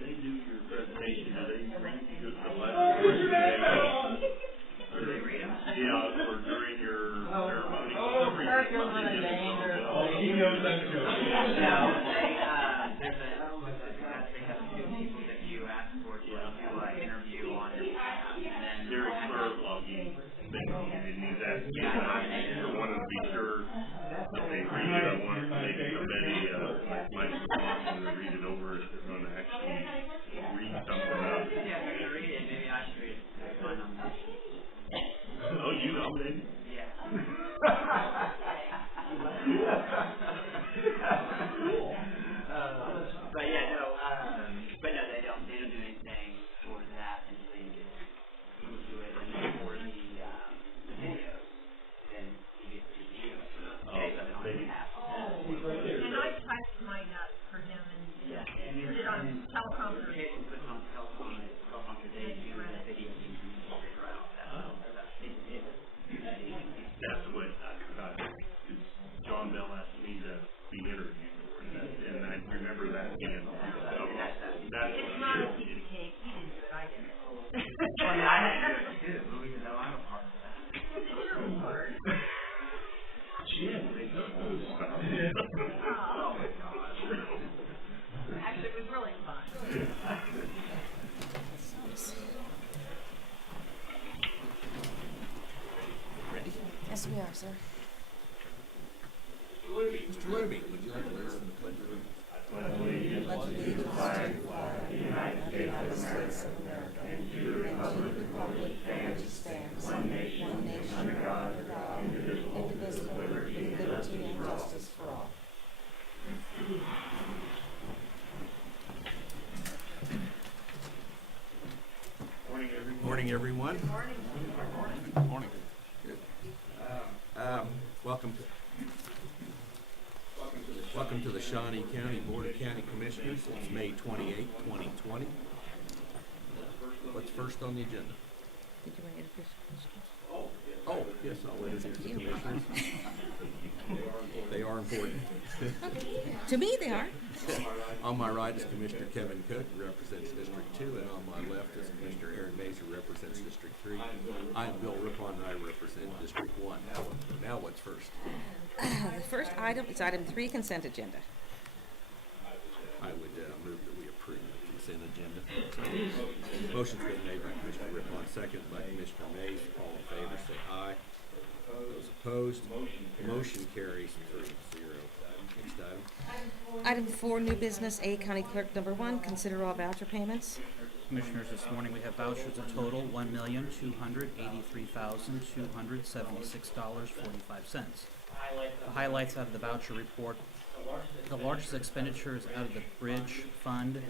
they do your presentation, do they read you the last? Do they read them? Yeah, or during your ceremony. He knows that joke. No, they have two people that you ask for to interview on your behalf, and then Very clear logging thing, and he's asking, I wanted to be sure that they read it. I want maybe somebody, like Mike wants them to read it over if they're going to actually read something up. Yeah, if you're going to read it, maybe I should read it. My nomination. Oh, you nominated? Yeah. But yeah, no, but no, they don't do anything for that until you get into it, and then for the videos, then you get the videos take them on behalf. And I typed mine up for him and put it on teleprompter. Put it on teleprompter, they do the video, you can read right off that. That's what I forgot. John Bell asked me to be interviewed, and I remember that being. It's not a piece of cake. He didn't do it. I did it. Well, I had to do it too, even though I'm a part of that. You're a part. Jim, they don't know stuff. Oh my gosh. Actually, it was really fun. Ready? Yes, we are, sir. Mr. Luby, would you like to lead us in the pledge of allegiance? Pledge allegiance to the flag of the United States of America and to the republic for which it stands, one nation, under God, indivisible, with liberty and justice for all. Morning, everyone. Morning. Morning. Good. Welcome to the Shawnee County Board of County Commissioners. It's May 28, 2020. What's first on the agenda? Did you want to introduce questions? Oh, yes, I'll introduce the commissioners. They are important. To me, they are. On my right is Commissioner Kevin Cook, who represents District 2, and on my left is Commissioner Aaron Mays, who represents District 3. I am Bill Rippon, and I represent District 1. Now what's first? The first item is item 3, consent agenda. I would move that we approve the consent agenda. Motion's been made by Commissioner Rippon, seconded by Commissioner Mays. All in favor, say aye. Those opposed, motion carries 3-0. Next item. Item 4, new business, A, County Clerk number 1, consider all voucher payments. Commissioners, this morning we have vouchers of total $1,283,276.45. The highlights out of the voucher report: the largest expenditure is out of the bridge fund,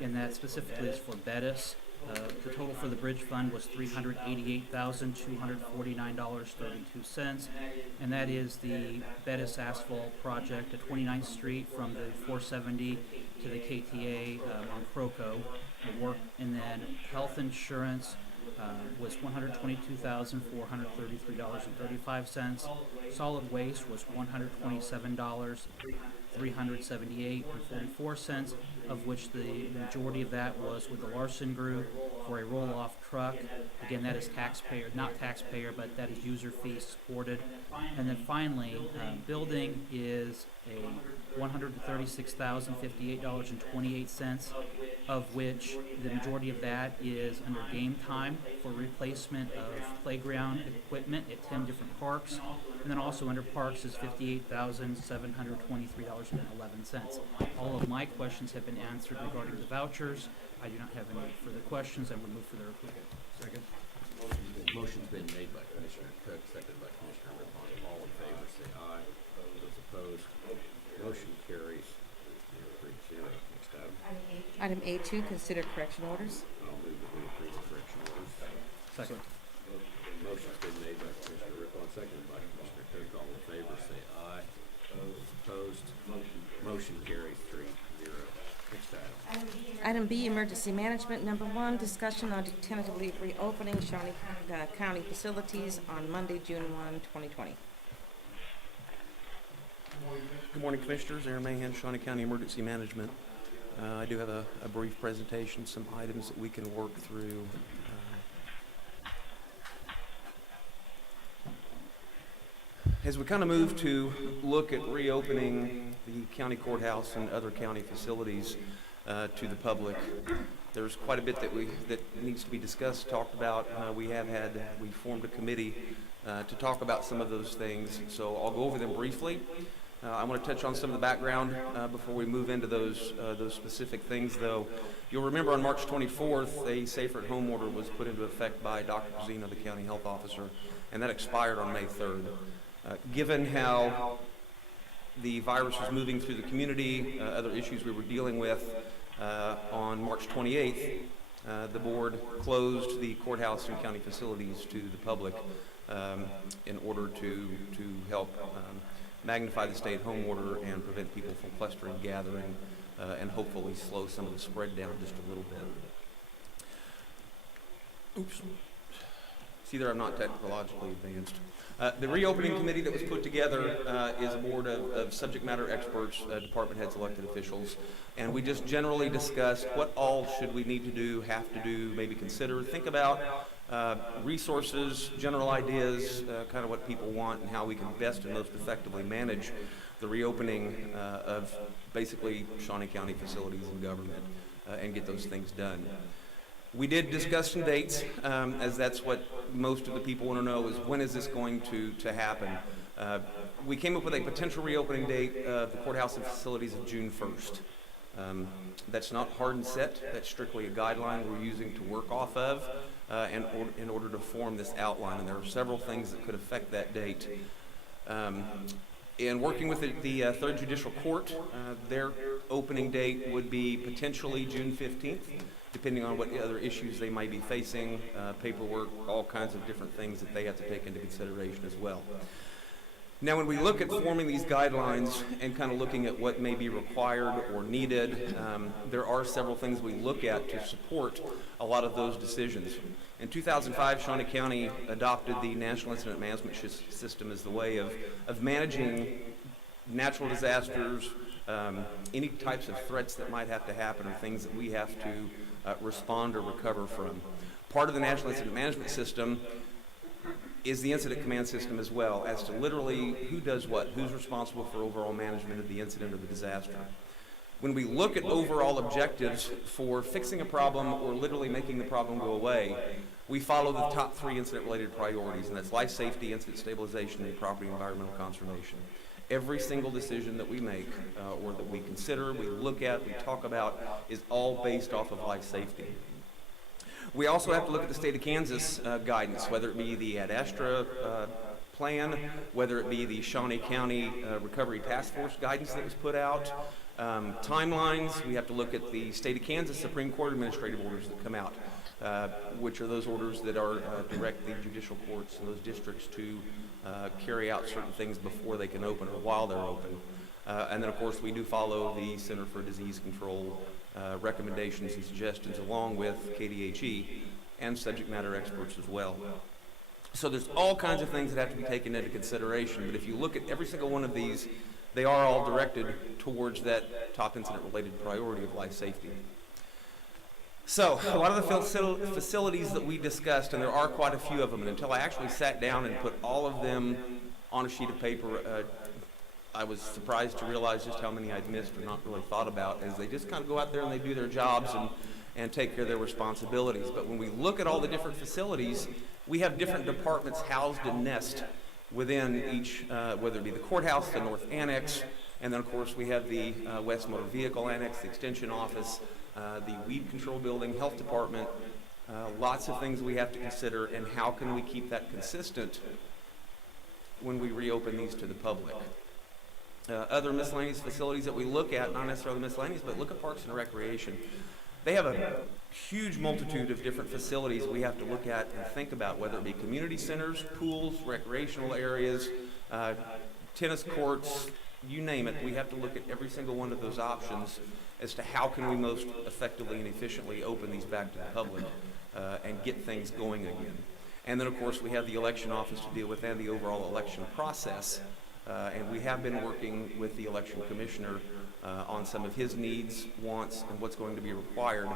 and that specifically is for Bettis. The total for the bridge fund was $388,249.32, and that is the Bettis asphalt project at 29th Street from the 470 to the KTA on Croco. The work, and then health insurance was $122,433.35. Solid waste was $127,378.44, of which the majority of that was with the Larson Group for a roll-off truck. Again, that is taxpayer, not taxpayer, but that is user fee supported. And then finally, building is a $136,058.28, of which the majority of that is under game time for replacement of playground equipment at 10 different parks. And then also under parks is $58,723.11. All of my questions have been answered regarding the vouchers. I do not have any further questions. I would move for their approval. Second. Motion's been made by Commissioner Cook, seconded by Commissioner Rippon. All in favor, say aye. Those opposed, motion carries 3-0. Next item. Item A2, consider correction orders. I'll move that we approve the correction orders. Second. Motion's been made by Commissioner Rippon, seconded by Commissioner Cook. All in favor, say aye. Those opposed, motion carries 3-0. Next item. Item B, emergency management number 1, discussion on tentatively reopening Shawnee County facilities on Monday, June 1, 2020. Good morning, Commissioners. Aaron Mahan, Shawnee County Emergency Management. I do have a brief presentation, some items that we can work through. As we kind of move to look at reopening the county courthouse and other county facilities to the public, there's quite a bit that needs to be discussed, talked about. We formed a committee to talk about some of those things, so I'll go over them briefly. I want to touch on some of the background before we move into those specific things, though. You'll remember on March 24th, a safer at home order was put into effect by Dr. Zeno, the county health officer, and that expired on May 3rd. Given how the virus was moving through the community, other issues we were dealing with, on March 28th, the board closed the courthouse and county facilities to the public in order to help magnify the stay-at-home order and prevent people from clustering, gathering, and hopefully slow some of the spread down just a little bit. Oops. See there, I'm not technologically advanced. The reopening committee that was put together is a board of subject matter experts, department heads, elected officials, and we just generally discussed what all should we need to do, have to do, maybe consider, think about, resources, general ideas, kind of what people want and how we can best and most effectively manage the reopening of basically Shawnee County facilities and government and get those things done. We did discuss some dates, as that's what most of the people want to know is when is this going to happen. We came up with a potential reopening date of the courthouse and facilities of June 1st. That's not hard and set. That's strictly a guideline we're using to work off of in order to form this outline, and there are several things that could affect that date. In working with the 3rd Judicial Court, their opening date would be potentially June 15th. Depending on what other issues they might be facing, paperwork, all kinds of different things that they have to take into consideration as well. Now, when we look at forming these guidelines and kind of looking at what may be required or needed, there are several things we look at to support a lot of those decisions. In 2005, Shawnee County adopted the National Incident Management System as the way of managing natural disasters, any types of threats that might have to happen or things that we have to respond or recover from. Part of the National Incident Management System is the incident command system as well, as to literally who does what, who's responsible for overall management of the incident or the disaster. When we look at overall objectives for fixing a problem or literally making the problem go away, we follow the top 3 incident-related priorities, and that's life safety, incident stabilization, and property and environmental conservation. Every single decision that we make or that we consider, we look at, we talk about, is all based off of life safety. We also have to look at the state of Kansas guidance, whether it be the Ad Astra plan, whether it be the Shawnee County Recovery Task Force guidance that was put out. Timelines, we have to look at the state of Kansas Supreme Court administrative orders that come out, which are those orders that are direct the judicial courts and those districts to carry out certain things before they can open or while they're open. And then, of course, we do follow the Center for Disease Control recommendations and suggestions along with KDHE and subject matter experts as well. So there's all kinds of things that have to be taken into consideration, but if you look at every single one of these, they are all directed towards that top incident-related priority of life safety. So, a lot of the facilities that we discussed, and there are quite a few of them, and until I actually sat down and put all of them on a sheet of paper, I was surprised to realize just how many I'd missed or not really thought about, as they just kind of go out there and they do their jobs and take care of their responsibilities. But when we look at all the different facilities, we have different departments housed and nest within each, whether it be the courthouse, the North Annex, and then of course we have the West Motor Vehicle Annex, the Extension Office, the Weed Control Building, Health Department, lots of things we have to consider, and how can we keep that consistent when we reopen these to the public. Other miscellaneous facilities that we look at, not necessarily miscellaneous, but look at Parks and Recreation. They have a huge multitude of different facilities we have to look at and think about, whether it be community centers, pools, recreational areas, tennis courts, you name it. We have to look at every single one of those options as to how can we most effectively and efficiently open these back to the public and get things going again. And then, of course, we have the election office to deal with and the overall election process And we have been working with the election commissioner on some of his needs, wants, and what's going to be required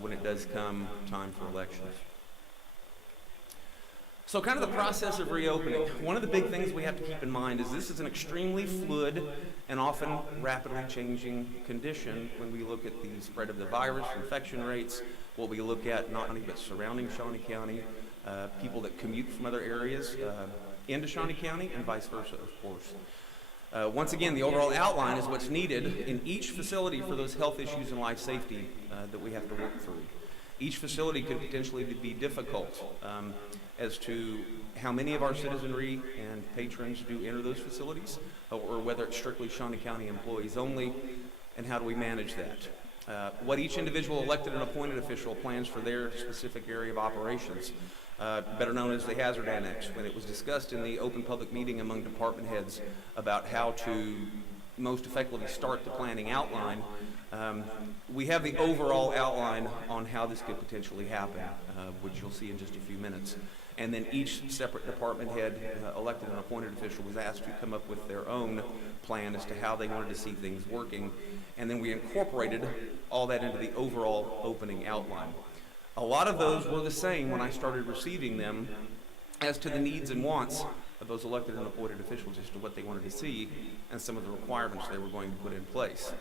when it does come time for elections. So kind of the process of reopening. One of the big things we have to keep in mind is this is an extremely fluid and often rapidly changing condition when we look at the spread of the virus, infection rates, what we look at not only but surrounding Shawnee County, people that commute from other areas into Shawnee County, and vice versa, of course. Once again, the overall outline is what's needed in each facility for those health issues and life safety that we have to work through. Each facility could potentially be difficult as to how many of our citizenry and patrons do enter those facilities, or whether it's strictly Shawnee County employees only, and how do we manage that. What each individual elected and appointed official plans for their specific area of operations, better known as the Hazard Annex, when it was discussed in the open public meeting among department heads about how to most effectively start the planning outline. We have the overall outline on how this could potentially happen, which you'll see in just a few minutes. And then each separate department head, elected and appointed official, was asked to come up with their own plan as to how they wanted to see things working. And then we incorporated all that into the overall opening outline. A lot of those were the same when I started receiving them as to the needs and wants of those elected and appointed officials as to what they wanted to see and some of the requirements they were going to put in place.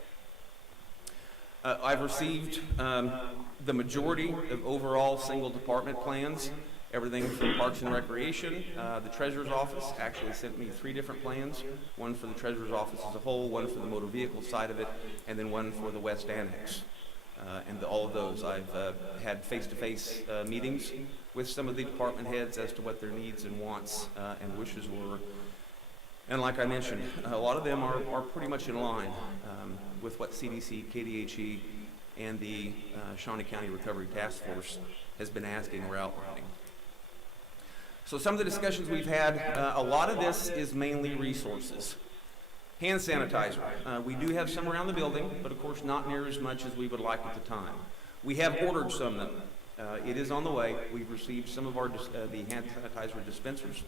I've received the majority of overall single department plans, everything from Parks and Recreation. The Treasurer's Office actually sent me 3 different plans, one for the Treasurer's Office as a whole, one for the motor vehicle side of it, and then one for the West Annex. And all of those, I've had face-to-face meetings with some of the department heads as to what their needs and wants and wishes were. And like I mentioned, a lot of them are pretty much in line with what CDC, KDHE, and the Shawnee County Recovery Task Force has been asking or outlining. So some of the discussions we've had, a lot of this is mainly resources. Hand sanitizer. We do have some around the building, but of course not near as much as we would like at the time. We have ordered some of them. It is on the way. We've received some of our the hand sanitizer dispensers.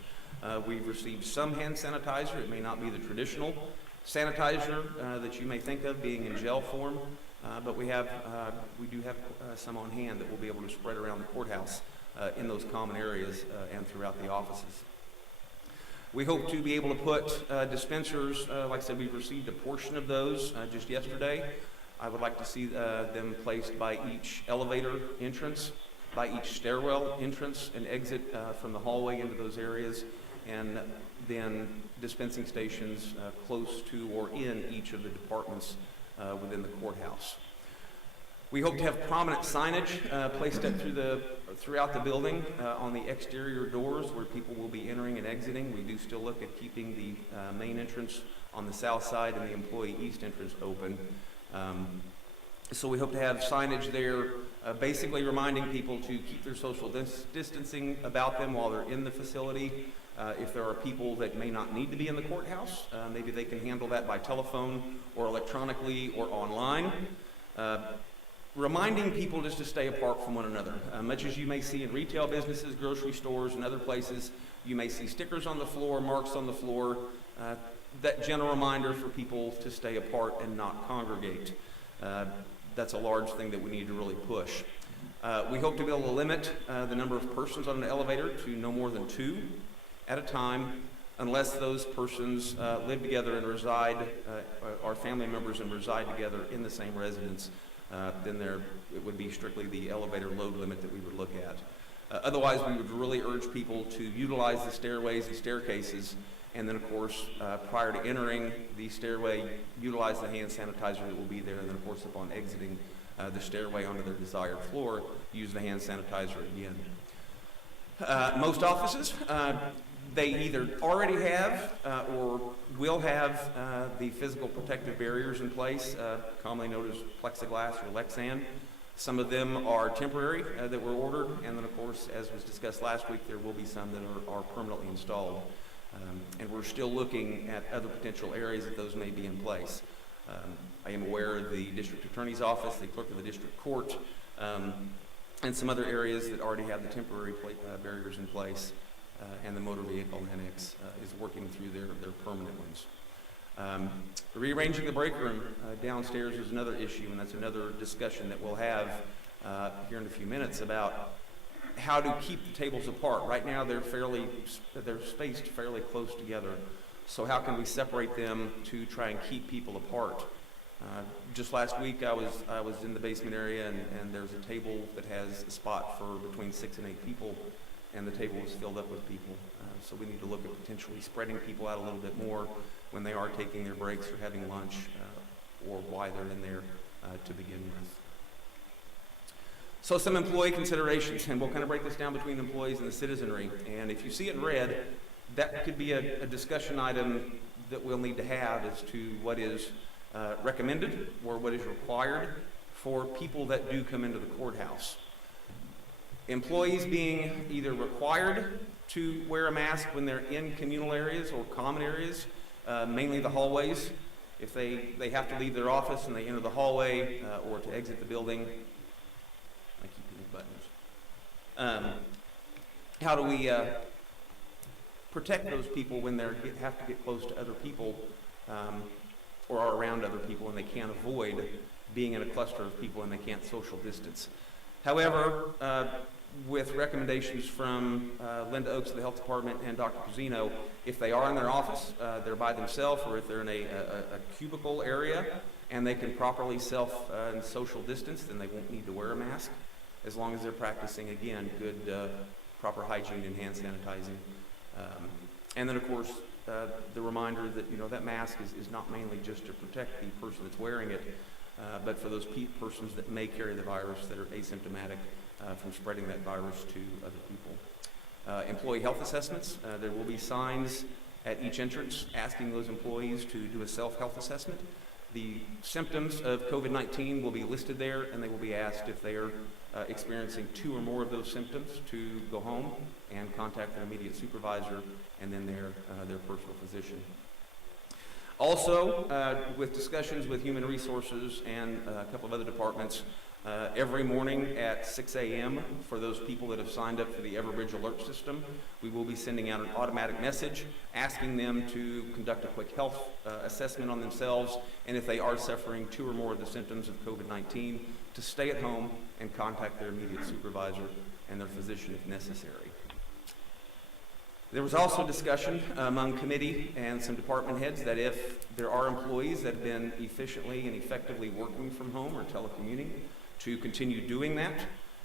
We've received some hand sanitizer. It may not be the traditional sanitizer that you may think of being in gel form, but we do have some on hand that we'll be able to spread around the courthouse in those common areas and throughout the offices. We hope to be able to put dispensers, like I said, we've received a portion of those just yesterday. I would like to see them placed by each elevator entrance, by each stairwell entrance and exit from the hallway into those areas, and then dispensing stations close to or in each of the departments within the courthouse. We hope to have prominent signage placed up throughout the building on the exterior doors where people will be entering and exiting. We do still look at keeping the main entrance on the south side and the employee east entrance open. So we hope to have signage there basically reminding people to keep their social distancing about them while they're in the facility. If there are people that may not need to be in the courthouse, maybe they can handle that by telephone or electronically or online. Reminding people just to stay apart from one another. Much as you may see in retail businesses, grocery stores, and other places, you may see stickers on the floor, marks on the floor, that general reminder for people to stay apart and not congregate. That's a large thing that we need to really push. We hope to be able to limit the number of persons on an elevator to no more than 2 at a time, unless those persons live together and reside, are family members and reside together in the same residence. Then it would be strictly the elevator load limit that we would look at. Otherwise, we would really urge people to utilize the stairways and staircases, and then of course, prior to entering the stairway, utilize the hand sanitizer that will be there, and then of course, upon exiting the stairway onto their desired floor, use the hand sanitizer again. Most offices, they either already have or will have the physical protective barriers in place, commonly known as plexiglass or Lexan. Some of them are temporary that were ordered, and then of course, as was discussed last week, there will be some that are permanently installed. And we're still looking at other potential areas that those may be in place. I am aware of the district attorney's office, the clerk of the district court, and some other areas that already have the temporary barriers in place. and the Motor Vehicle Annex is working through their permanent ones. Rearranging the break room downstairs is another issue, and that's another discussion that we'll have here in a few minutes about how to keep the tables apart. Right now they're spaced fairly close together, so how can we separate them to try and keep people apart? Just last week I was in the basement area, and there's a table that has a spot for between 6 and 8 people, and the table is filled up with people. So we need to look at potentially spreading people out a little bit more when they are taking their breaks or having lunch, or why they're in there to begin with. So some employee considerations, and we'll kind of break this down between employees and the citizenry. And if you see it in red, that could be a discussion item that we'll need to have as to what is recommended or what is required for people that do come into the courthouse. Employees being either required to wear a mask when they're in communal areas or common areas, mainly the hallways. If they have to leave their office and they enter the hallway or to exit the building. I keep hitting buttons. How do we protect those people when they have to get close to other people or are around other people and they can't avoid being in a cluster of people and they can't social distance? However, with recommendations from Linda Oakes of the Health Department and Dr. Cusino, if they are in their office, they're by themselves, or if they're in a cubicle area and they can properly self and social distance, then they won't need to wear a mask, as long as they're practicing, again, good proper hygiene and hand sanitizing. And then, of course, the reminder that that mask is not mainly just to protect the person that's wearing it, but for those persons that may carry the virus that are asymptomatic from spreading that virus to other people. Employee health assessments. There will be signs at each entrance asking those employees to do a self-health assessment. The symptoms of COVID-19 will be listed there, and they will be asked if they are experiencing 2 or more of those symptoms to go home and contact their immediate supervisor and then their personal physician. Also, with discussions with Human Resources and a couple of other departments, every morning at 6 a.m. for those people that have signed up for the Everbridge alert system, we will be sending out an automatic message asking them to conduct a quick health assessment on themselves, and if they are suffering 2 or more of the symptoms of COVID-19, to stay at home and contact their immediate supervisor and their physician if necessary. There was also discussion among committee and some department heads that if there are employees that have been efficiently and effectively working from home or telecommuting, to continue doing that,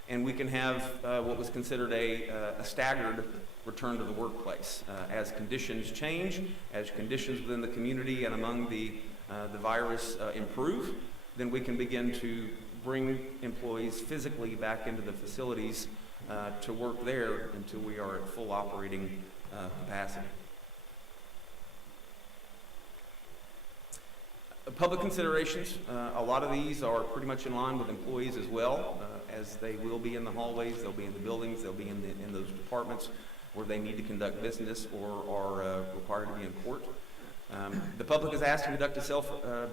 and we can have what was considered a staggered return to the workplace. As conditions change, as conditions within the community and among the virus improve, then we can begin to bring employees physically back into the facilities to work there until we are at full operating capacity. Public considerations, a lot of these are pretty much in line with employees as well, as they will be in the hallways, they'll be in the buildings, they'll be in those departments where they need to conduct business or are required to be in court. The public is asked to conduct a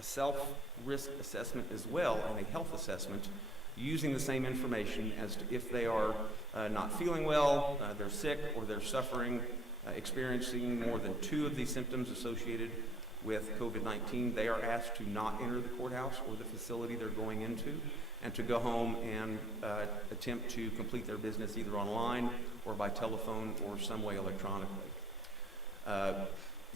self-risk assessment as well, and a health assessment using the same information as to if they are not feeling well, they're sick, or they're suffering, experiencing more than 2 of these symptoms associated with COVID-19, they are asked to not enter the courthouse or the facility they're going into, and to go home and attempt to complete their business either online or by telephone or some way electronically.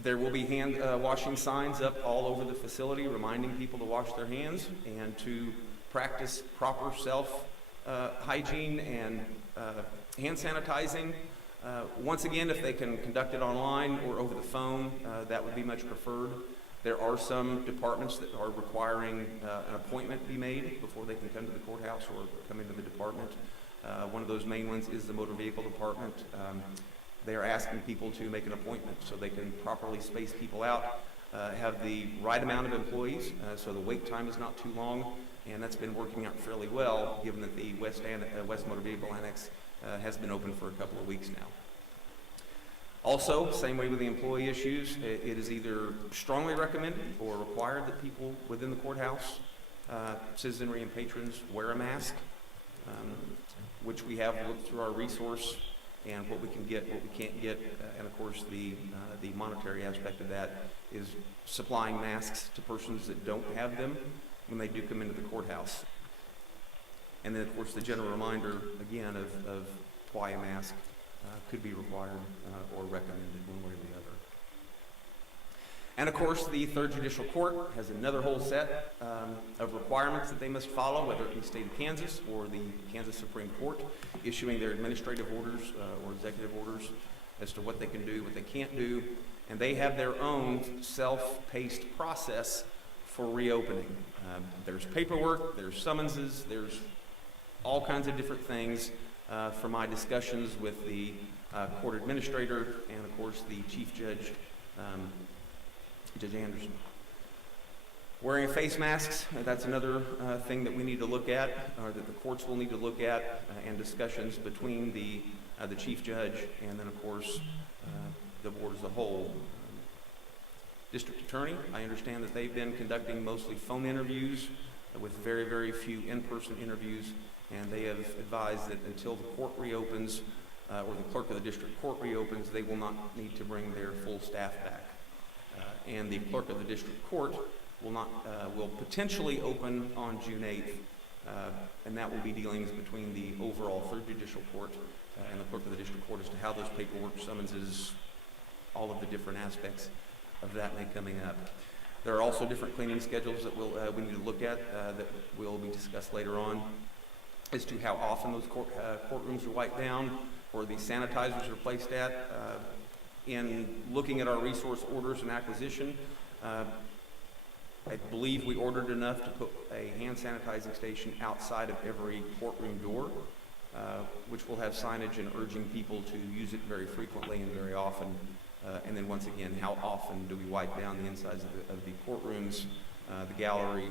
There will be hand washing signs up all over the facility reminding people to wash their hands and to practice proper self hygiene and hand sanitizing. Once again, if they can conduct it online or over the phone, that would be much preferred. There are some departments that are requiring an appointment be made before they can come to the courthouse or come into the department. One of those main ones is the Motor Vehicle Department. They are asking people to make an appointment so they can properly space people out, have the right amount of employees, so the wait time is not too long, and that's been working out fairly well given that the West Motor Vehicle Annex has been open for a couple of weeks now. Also, same way with the employee issues, it is either strongly recommended or required that people within the courthouse, citizenry and patrons, wear a mask, which we have looked through our resource and what we can get, what we can't get, and of course the monetary aspect of that is supplying masks to persons that don't have them when they do come into the courthouse. And then of course the general reminder again of why a mask could be required or recommended one way or the other. And of course, the Third Judicial Court has another whole set of requirements that they must follow, whether it be state of Kansas or the Kansas Supreme Court, issuing their administrative orders or executive orders as to what they can do, what they can't do, and they have their own self-paced process for reopening. There's paperwork, there's summonses, there's all kinds of different things from my discussions with the court administrator and of course the Chief Judge, Judge Anderson. Wearing face masks, that's another thing that we need to look at, or that the courts will need to look at, and discussions between the Chief Judge and then of course the board as a whole. District Attorney, I understand that they've been conducting mostly phone interviews with very, very few in-person interviews, and they have advised that until the court reopens or the clerk of the district court reopens, they will not need to bring their full staff back. And the clerk of the district court will potentially open on June 8th, and that will be dealings between the overall Third Judicial Court and the clerk of the district court as to how those paperwork, summonses, all of the different aspects of that may coming up. There are also different cleaning schedules that we need to look at that will be discussed later on as to how often those courtrooms are wiped down or the sanitizers are placed at. In looking at our resource orders and acquisition, I believe we ordered enough to put a hand sanitizing station outside of every courtroom door, which will have signage and urging people to use it very frequently and very often. And then once again, how often do we wipe down the insides of the courtrooms, the gallery,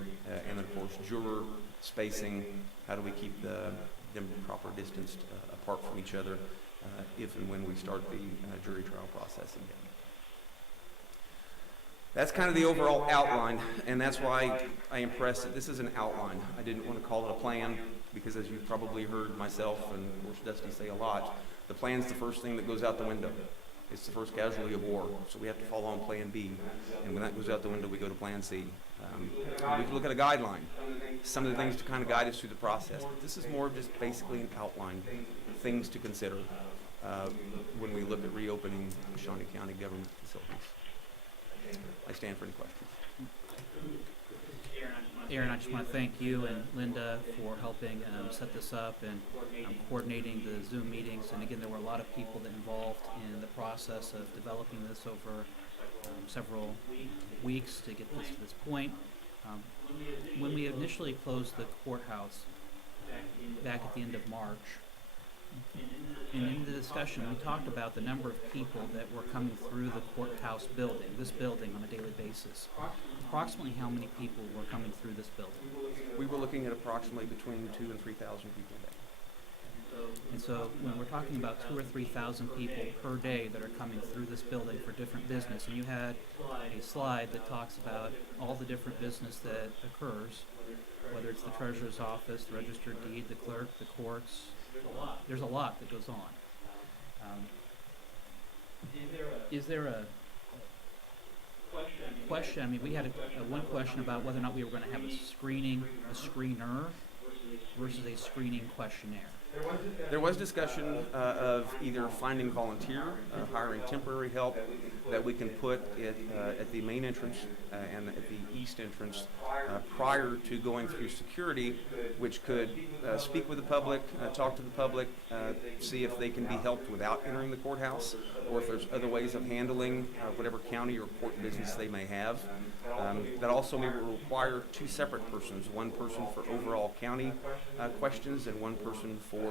and then of course juror spacing. How do we keep them proper distanced apart from each other if and when we start the jury trial process again. That's kind of the overall outline, and that's why I impressed that this is an outline. I didn't want to call it a plan because, as you've probably heard myself and of course Dusty say a lot, the plan's the first thing that goes out the window. It's the first casualty of war, so we have to follow on Plan B, and when that goes out the window, we go to Plan C. We can look at a guideline, some of the things to kind of guide us through the process, but this is more of just basically an outline, things to consider when we look at reopening Shawnee County government facilities. I stand for any questions. Aaron, I just want to thank you and Linda for helping set this up and coordinating the Zoom meetings. And again, there were a lot of people that involved in the process of developing this over several weeks to get this to this point. When we initially closed the courthouse back at the end of March, and in the discussion, we talked about the number of people that were coming through the courthouse building, this building, on a daily basis. Approximately how many people were coming through this building? We were looking at approximately between 2,000 and 3,000 people a day. And so when we're talking about 2,000 or 3,000 people per day that are coming through this building for different business, and you had a slide that talks about all the different business that occurs, whether it's the treasurer's office, the registered deed, the clerk, the courts, there's a lot that goes on. Is there a question? I mean, we had one question about whether or not we were going to have a screener versus a screening questionnaire. There was discussion of either finding volunteer, hiring temporary help that we can put at the main entrance and at the east entrance prior to going through security, which could speak with the public, talk to the public, see if they can be helped without entering the courthouse, or if there's other ways of handling whatever county or court business they may have. That also may require two separate persons, one person for overall county questions and one person for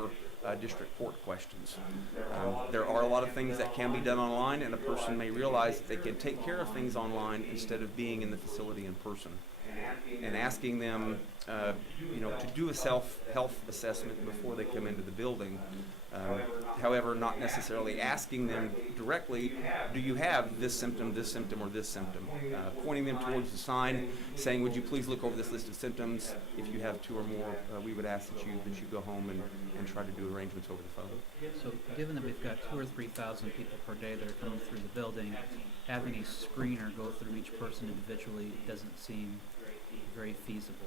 district court questions. There are a lot of things that can be done online, and a person may realize that they can take care of things online instead of being in the facility in person. and asking them, to do a health assessment before they come into the building. However, not necessarily asking them directly, do you have this symptom, or this symptom? Pointing them towards the sign, saying, would you please look over this list of symptoms? If you have 2 or more, we would ask that you go home and try to do arrangements over the phone. So given that we've got 2,000 or 3,000 people per day that are coming through the building, having a screener go through each person individually doesn't seem very feasible.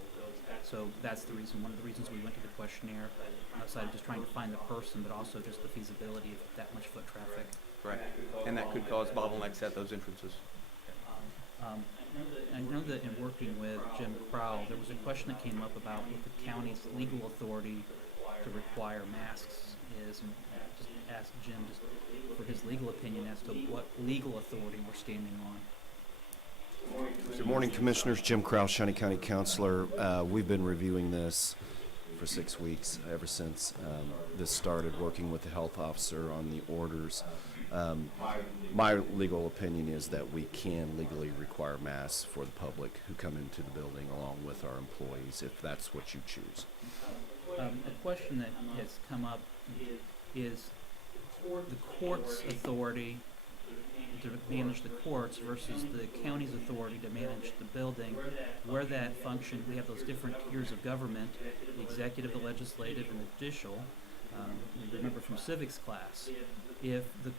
So that's one of the reasons we went to the questionnaire, outside of just trying to find the person, but also just the feasibility of that much foot traffic. Correct. And that could cause bottlenecks at those entrances. I know that in working with Jim Crowell, there was a question that came up about what the county's legal authority to require masks is, and just ask Jim just for his legal opinion as to what legal authority we're standing on. Good morning, Commissioners. Jim Krause, Shawnee County Councilor. We've been reviewing this for 6 weeks, ever since this started, working with the health officer on the orders. My legal opinion is that we can legally require masks for the public who come into the building along with our employees, if that's what you choose. A question that has come up is the court's authority to manage the courts versus the county's authority to manage the building, where that function, we have those different tiers of government, the executive, the legislative, and the judicial. You remember from civics class, if the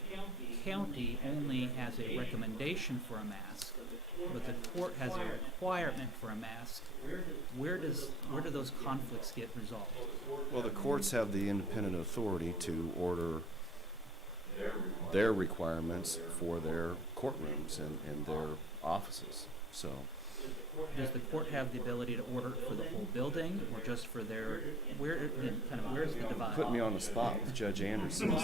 county only has a recommendation for a mask, but the court has a requirement for a mask, where do those conflicts get resolved? Well, the courts have the independent authority to order their requirements for their courtrooms and their offices. So, does the court have the ability to order it for the whole building, or just for their, where's the divide? put me on the spot with Judge Anderson. So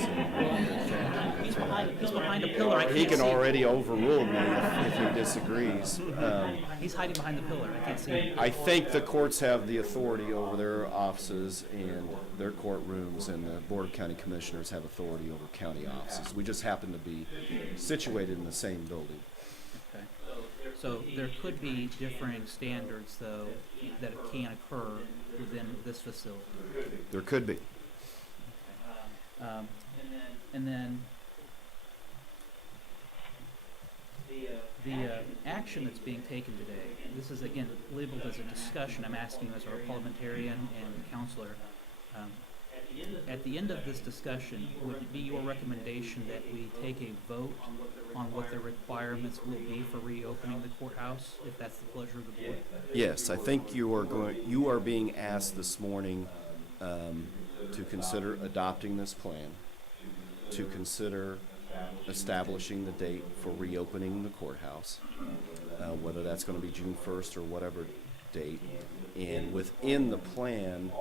He's behind a pillar, I can't see he can him. already overrule me if he disagrees. He's hiding behind the pillar, I can't see him. I think the courts have the authority over their offices and their courtrooms, and the Board of County Commissioners have authority over county offices. We just happen to be situated in the same building. Okay. So there could be differing standards, though, that can occur within this facility. There could be. And then the action that's being taken today, this is again labeled as a discussion. I'm asking you as our parliamentarian and counselor. At the end of this discussion, would it be your recommendation that we take a vote on what the requirements will be for reopening the courthouse, if that's the pleasure of the board? Yes, I think you are being asked this morning to consider adopting this plan, to consider establishing the date for reopening the courthouse, whether that's going to be June 1st or whatever date. And within the plan,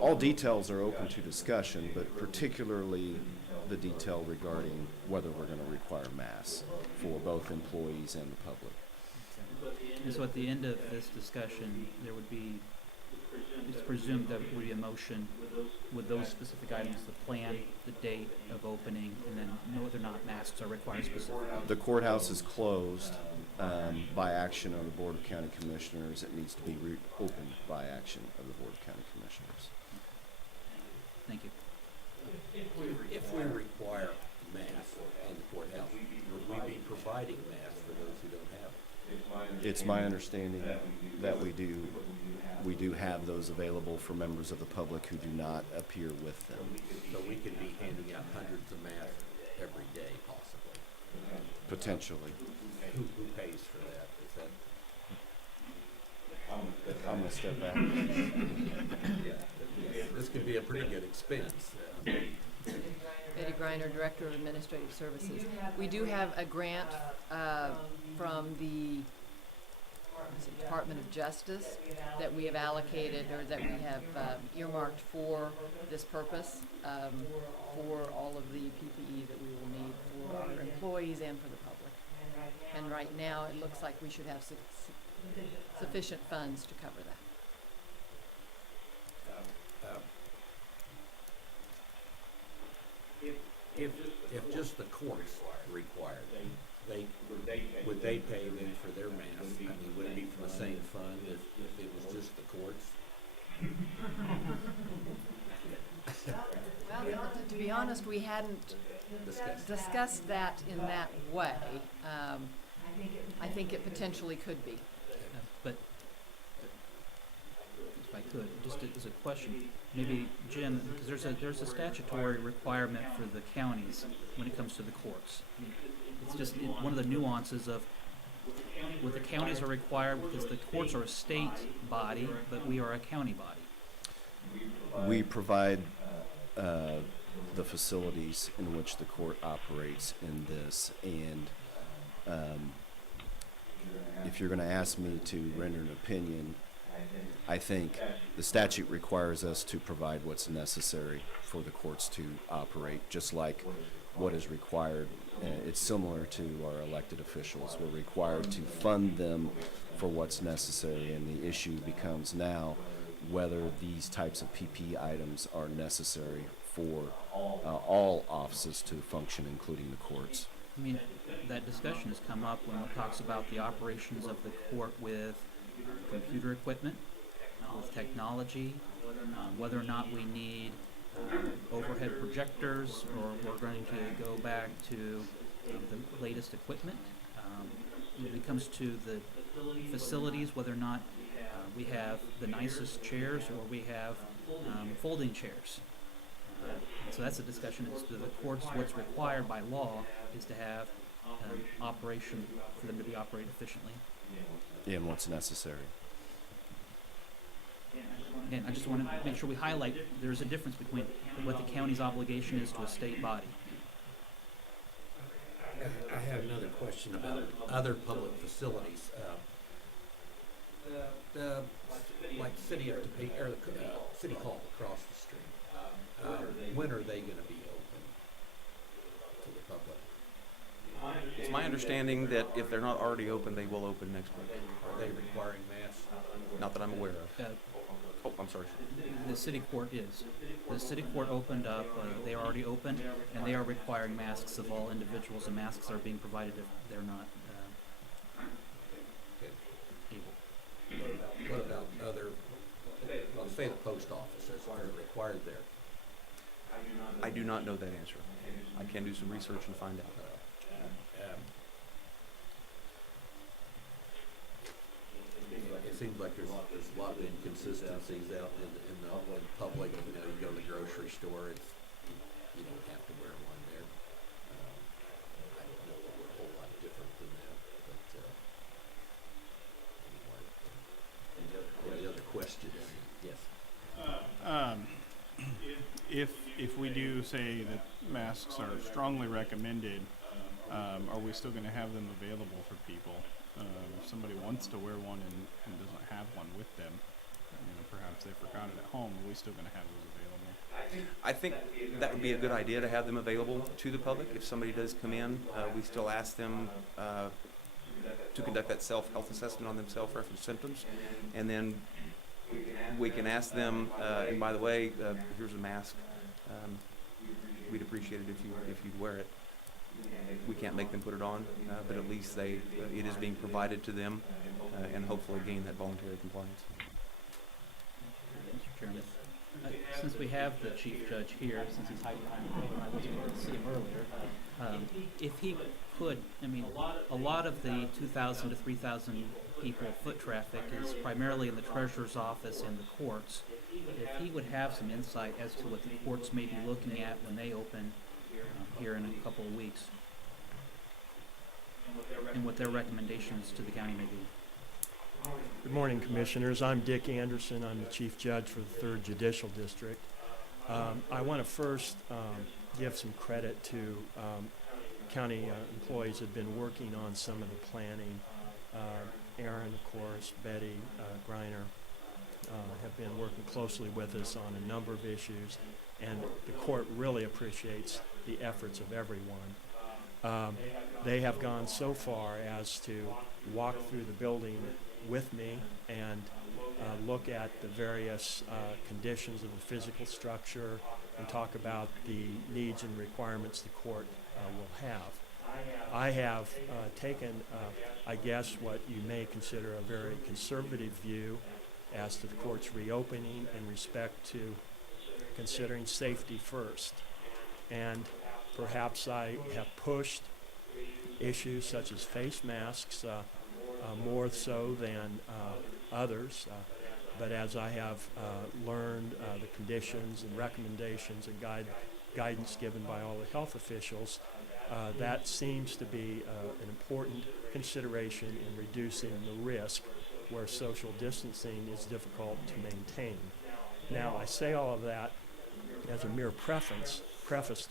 all details are open to discussion, but particularly the detail regarding whether we're going to require masks for both employees and the public. And so at the end of this discussion, there would be, it's presumed there would be a motion with those specific items, the plan, the date of opening, and then whether or not masks are required specifically. The courthouse is closed by action of the Board of County Commissioners. It needs to be reopened by action of the Board of County Commissioners. Thank you. If we require masks in the courthouse, would we be providing masks for those who don't have them? It's my understanding that we do have those available for members of the public who do not appear with them. So we could be handing out hundreds of masks every day, possibly. Potentially. Who pays for that? Is that? I'm going to step back. This could be a pretty good expense. Betty Griner, Director of Administrative Services. We do have a grant from the Department of Justice that we have allocated, or that we have earmarked for this purpose, for all of the PPE that we will need for our employees and for the public. And right now, it looks like we should have sufficient funds to cover that. If just the courts required would they pay then for their mask? I mean, would it be from the same fund if it was just the courts? Well, to be honest, we hadn't discussed that in that way. I think it potentially could be. But if I could, just as a question, maybe Jim, because there's a statutory requirement for the counties when it comes to the courts. I mean, it's just one of the nuances of what the counties are required, because the courts are a state body, but we are a county body. We provide the facilities in which the court operates in this, and if you're going to ask me to render an opinion, I think the statute requires us to provide what's necessary for the courts to operate, just like what is required. It's similar to our elected officials. We're required to fund them for what's necessary, and the issue becomes now whether these types of PPE items are necessary for all offices to function, including the courts. I mean, that discussion has come up when it talks about the operations of the court with computer equipment, with technology, whether or not we need overhead projectors, or we're going to go back to the latest equipment. When it comes to the facilities, whether or not we have the nicest chairs or we have folding chairs. So that's a discussion as to the courts. What's required by law is to have operation for them to be operated efficiently. And what's necessary. And I just want to make sure we highlight there's a difference between what the county's obligation is to a state body. I have another question about other public facilities. Like City of Topeka, or City Hall across the street. When are they going to be open to the public? It's my understanding that if they're not already open, they will open next week. Are they requiring masks? Not that I'm aware of. Oh, I'm sorry. The city court is. The city court opened up, they are already open, and they are requiring masks of all individuals, and masks are being provided if they're not able. What about other, let's say the post offices, are they required there? I do not know that answer. I can do some research and find out. It seems like there's a lot of inconsistencies out in the public. You know, you go to the grocery store, you don't have to wear one there. I don't know that we're a whole lot different than that, but anyway. Any other questions? Yes. If we do say that masks are strongly recommended, are we still going to have them available for people? If somebody wants to wear one and doesn't have one with them, perhaps they forgot it at home, are we still going to have those available? I think that would be a good idea to have them available to the public. If somebody does come in, we still ask them to conduct that self-health assessment on them, self-reference symptoms, and then we can ask them, and by the way, here's a mask. We'd appreciate it if you'd wear it. We can't make them put it on, but at least it is being provided to them, and hopefully gain that voluntary compliance. Mr. Chairman, since we have the Chief Judge here, since he's hiding behind the pillar, and I wasn't able to see him earlier, if he could, a lot of the 2,000 to 3,000 people foot traffic is primarily in the Treasurer's office and the courts. If he would have some insight as to what the courts may be looking at when they open here in a couple of weeks, and what their recommendations to the county may be. Good morning, Commissioners. I'm Dick Anderson. I'm the Chief Judge for the 3rd Judicial District. I want to first give some credit to county employees who have been working on some of the planning. Aaron, of course, Betty, Greiner have been working closely with us on a number of issues, and the court really appreciates the efforts of everyone. They have gone so far as to walk through the building with me and look at the various conditions of the physical structure and talk about the needs and requirements the court will have. I have taken, I guess, what you may consider a very conservative view as to the court's reopening in respect to considering safety first. And perhaps I have pushed issues such as face masks more so than others. But as I have learned the conditions and recommendations and guidance given by all the health officials, that seems to be an important consideration in reducing the risk where social distancing is difficult to maintain. Now, I say all of that as a mere preface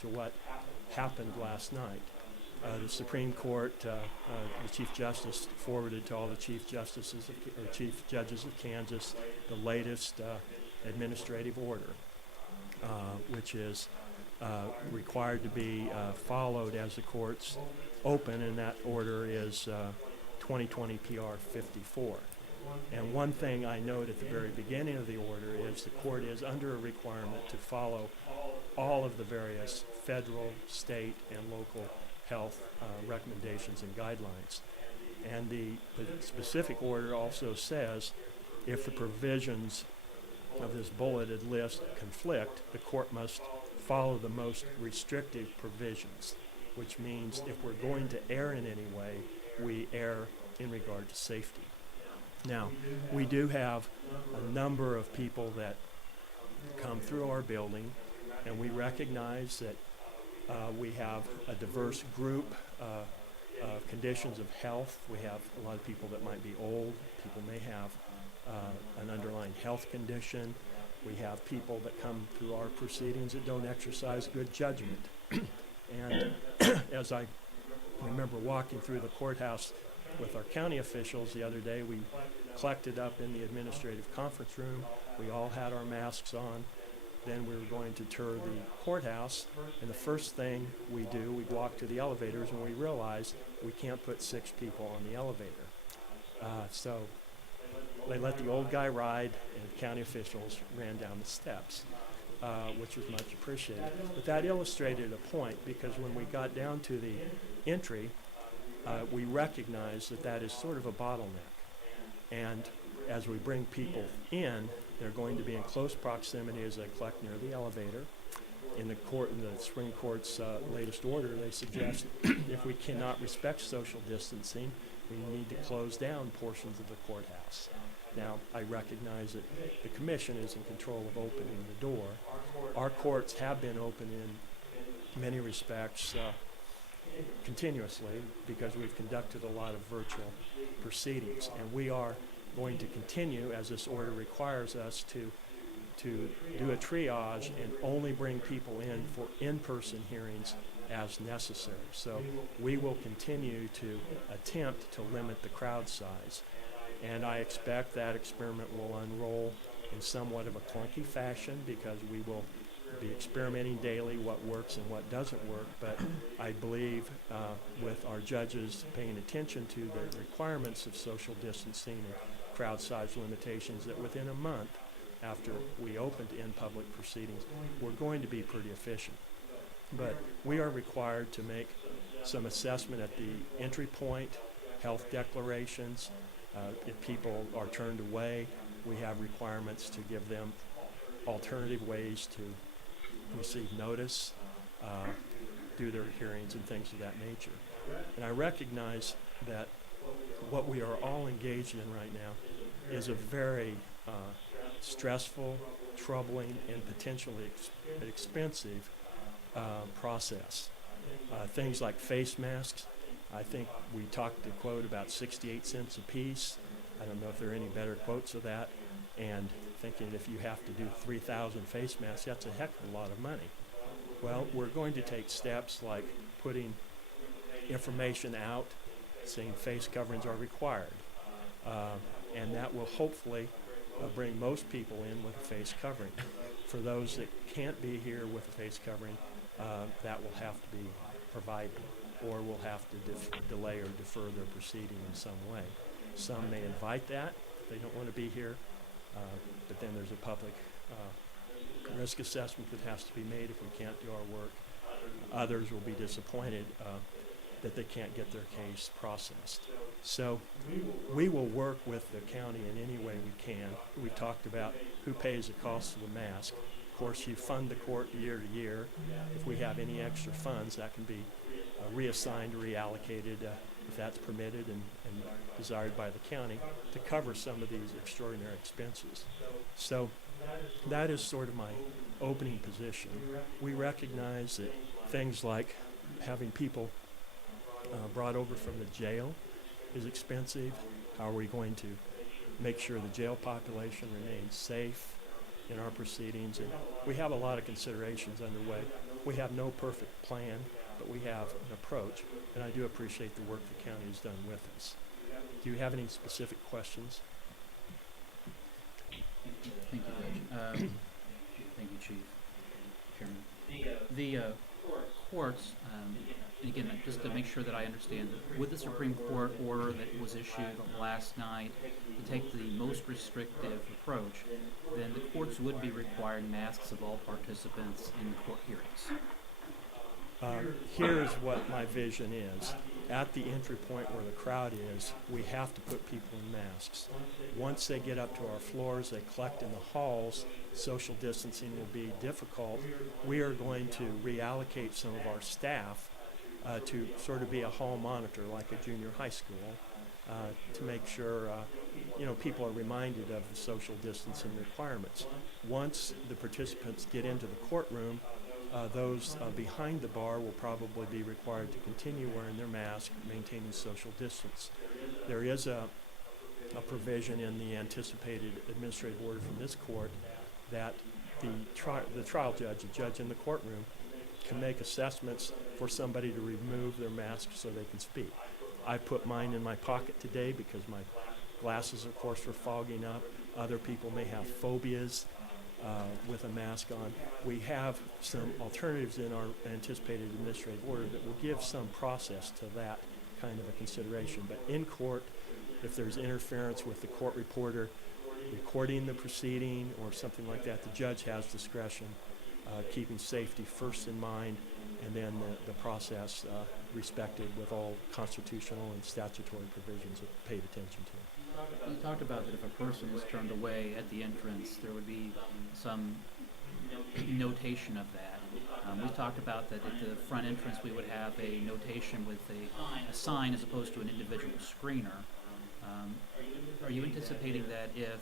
to what happened last night. The Supreme Court, the Chief Justice forwarded to all the Chief Judges of Kansas the latest administrative order, which is required to be followed as the courts open, and that order is 2020 PR 54. And one thing I note at the very beginning of the order is the court is under a requirement to follow all of the various federal, state, and local health recommendations and guidelines. And the specific order also says if the provisions of this bulleted list conflict, the court must follow the most restrictive provisions, which means if we're going to err in any way, we err in regard to safety. Now, we do have a number of people that come through our building, and we recognize that we have a diverse group of conditions of health. We have a lot of people that might be old. People may have an underlying health condition. We have people that come through our proceedings that don't exercise good judgment. And as I remember walking through the courthouse with our county officials the other day, we collected up in the administrative conference room. We all had our masks on. Then we were going to tour the courthouse, and the first thing we do, we walk to the elevators, and we realize we can't put 6 people on the elevator. So they let the old guy ride, and the county officials ran down the steps, which was much appreciated. But that illustrated a point, because when we got down to the entry, we recognized that that is sort of a bottleneck. And as we bring people in, they're going to be in close proximity as they collect near the elevator. In the Supreme Court's latest order, they suggest if we cannot respect social distancing, we need to close down portions of the courthouse. Now, I recognize that the commission is in control of opening the door. Our courts have been open in many respects continuously because we've conducted a lot of virtual proceedings, and we are going to continue, as this order requires us to do a triage and only bring people in for in-person hearings as necessary. So we will continue to attempt to limit the crowd size. And I expect that experiment will unroll in somewhat of a clunky fashion because we will be experimenting daily what works and what doesn't work. But I believe with our judges paying attention to the requirements of social distancing and crowd size limitations, that within a month after we opened in public proceedings, we're going to be pretty efficient. But we are required to make some assessment at the entry point, health declarations. If people are turned away, we have requirements to give them alternative ways to receive notice, do their hearings and things of that nature. And I recognize that what we are all engaged in right now is a very stressful, troubling, and potentially expensive process. Things like face masks, I think we talked to quote about 68 cents a piece. I don't know if there are any better quotes of that. And thinking if you have to do 3,000 face masks, that's a heck of a lot of money. Well, we're going to take steps like putting information out saying face coverings are required. And that will hopefully bring most people in with a face covering. For those that can't be here with a face covering, that will have to be provided, or we'll have to delay or defer their proceeding in some way. Some may invite that, if they don't want to be here, but then there's a public risk assessment that has to be made if we can't do our work. Others will be disappointed that they can't get their case processed. So we will work with the county in any way we can. We talked about who pays the cost of the mask. Of course, you fund the court year to year. If we have any extra funds, that can be reassigned or reallocated if that's permitted and desired by the county to cover some of these extraordinary expenses. So that is sort of my opening position. We recognize that things like having people brought over from the jail is expensive. How are we going to make sure the jail population remains safe in our proceedings? And we have a lot of considerations underway. We have no perfect plan, but we have an approach, and I do appreciate the work the county has done with us. Do you have any specific questions? Thank you, Judge. Thank you, Chief. Chairman. The courts, again, just to make sure that I understand, with the Supreme Court order that was issued last night to take the most restrictive approach, then the courts would be requiring masks of all participants in the court hearings. Here's what my vision is. At the entry point where the crowd is, we have to put people in masks. Once they get up to our floors, they collect in the halls, social distancing will be difficult. We are going to reallocate some of our staff to sort of be a hall monitor like a junior high school to make sure people are reminded of the social distancing requirements. Once the participants get into the courtroom, those behind the bar will probably be required to continue wearing their mask, maintaining social distance. There is a provision in the anticipated administrative order from this court that the trial judge, the judge in the courtroom, can make assessments for somebody to remove their mask so they can speak. I put mine in my pocket today because my glasses, of course, were fogging up. Other people may have phobias with a mask on. We have some alternatives in our anticipated administrative order that will give some process to that kind of a consideration. But in court, if there's interference with the court reporter recording the proceeding or something like that, the judge has discretion, keeping safety first in mind, and then the process respected with all constitutional and statutory provisions paid attention to. You talked about that if a person was turned away at the entrance, there would be some notation of that. We talked about that at the front entrance we would have a notation with a sign as opposed to an individual screener. Are you anticipating that if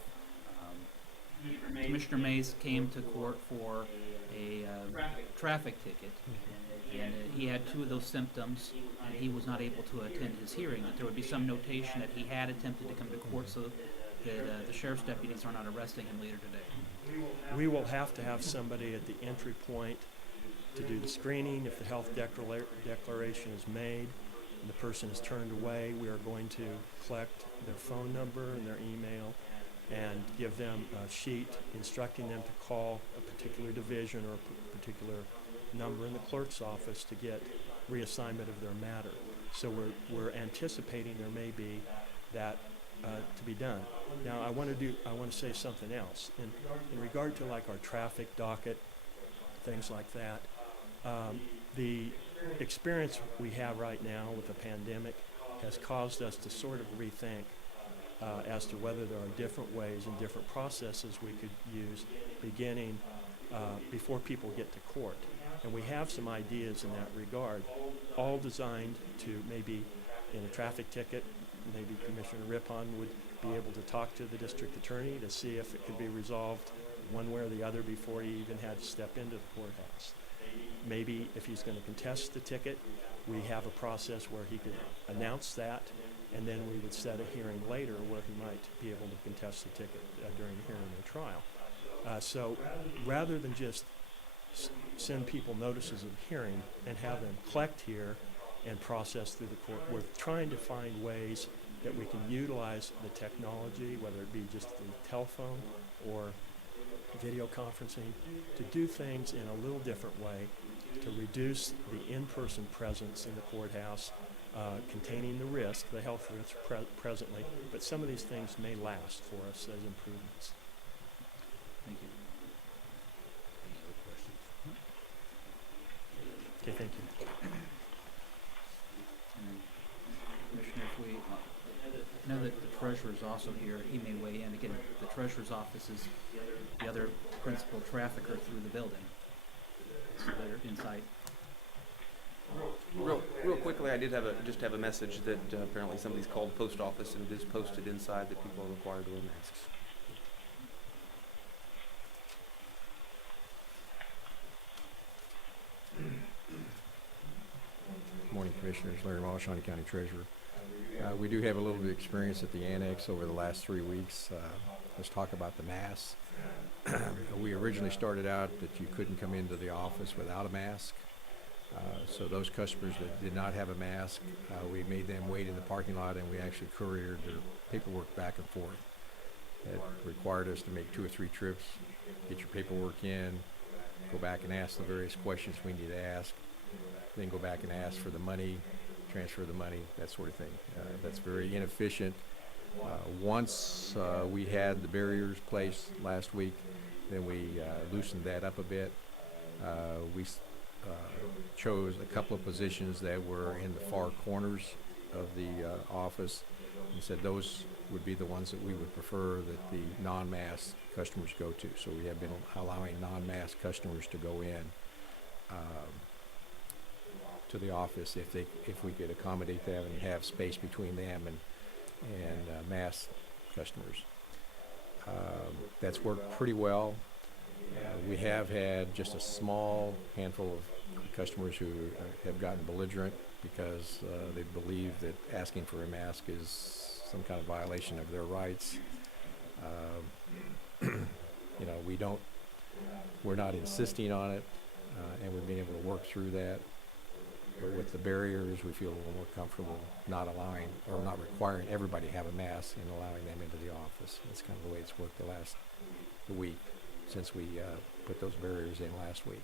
Commissioner Mays came to court for a traffic ticket and he had two of those symptoms and he was not able to attend his hearing, that there would be some notation that he had attempted to come to court so that the sheriff's deputies are not arresting him later today? We will have to have somebody at the entry point to do the screening. If the health declaration is made and the person is turned away, we are going to collect their phone number and their email and give them a sheet instructing them to call a particular division or a particular number in the clerk's office to get reassignment of their matter. So we're anticipating there may be that to be done. Now I want to say something else in regard to like our traffic docket, things like that. The experience we have right now with the pandemic has caused us to sort of rethink as to whether there are different ways and different processes we could use beginning before people get to court. And we have some ideas in that regard, all designed to maybe in a traffic ticket, maybe Commissioner Rippon would be able to talk to the district attorney to see if it could be resolved one way or the other before he even had to step into the courthouse. Maybe if he's going to contest the ticket, we have a process where he could announce that, and then we would set a hearing later where he might be able to contest the ticket during the hearing or trial. So rather than just send people notices of hearing and have them collect here and process through the court, we're trying to find ways that we can utilize the technology, whether it be just the telephone or video conferencing, to do things in a little different way to reduce the in-person presence in the courthouse, containing the risk, the health risk presently, but some of these things may last for us as improvements. Thank you. Okay, thank you. we, I know that the treasurer's also here, he may weigh in. Again, the treasurer's office is the other principal trafficker through the building. So their insight. Real quickly, I did just have a message that apparently somebody's called the post office and it is posted inside that people are required to wear masks. Morning, Commissioners. Larry Moss, Shawnee County Treasurer. We do have a little bit of experience at the annex over the last 3 weeks. Let's talk about the masks. We originally started out that you couldn't come into the office without a mask. So those customers that did not have a mask, we made them wait in the parking lot, and we actually couriered their paperwork back and forth. It required us to make 2 or 3 trips, get your paperwork in, go back and ask the various questions we need to ask, then go back and ask for the money, transfer the money, that sort of thing. That's very inefficient. Once we had the barriers placed last week, then we loosened that up a bit. We chose a couple of positions that were in the far corners of the office and said those would be the ones that we would prefer that the non-mask customers go to. So we have been allowing non-mask customers to go in to the office if we could accommodate them and have space between them and mask customers. That's worked pretty well. We have had just a small handful of customers who have gotten belligerent because they believe that asking for a mask is some kind of violation of their rights. We're not insisting on it, and we've been able to work through that. But with the barriers, we feel a little more comfortable not allowing or not requiring everybody to have a mask and allowing them into the office. That's kind of the way it's worked the week since we put those barriers in last week.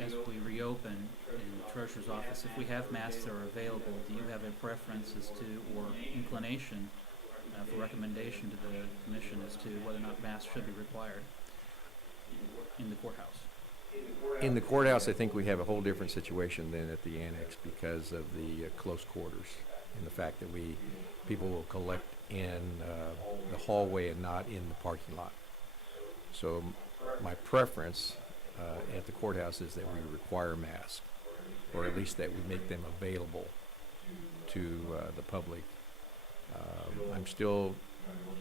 As we reopen in the treasurer's office, if we have masks that are available, do you have a preference as to, or inclination for recommendation to the commission as to whether or not masks should be required in the courthouse? In the courthouse, I think we have a whole different situation than at the annex because of the close quarters and the fact that people will collect in the hallway and not in the parking lot. So my preference at the courthouse is that we require masks, or at least that we make them available to the public. I'm still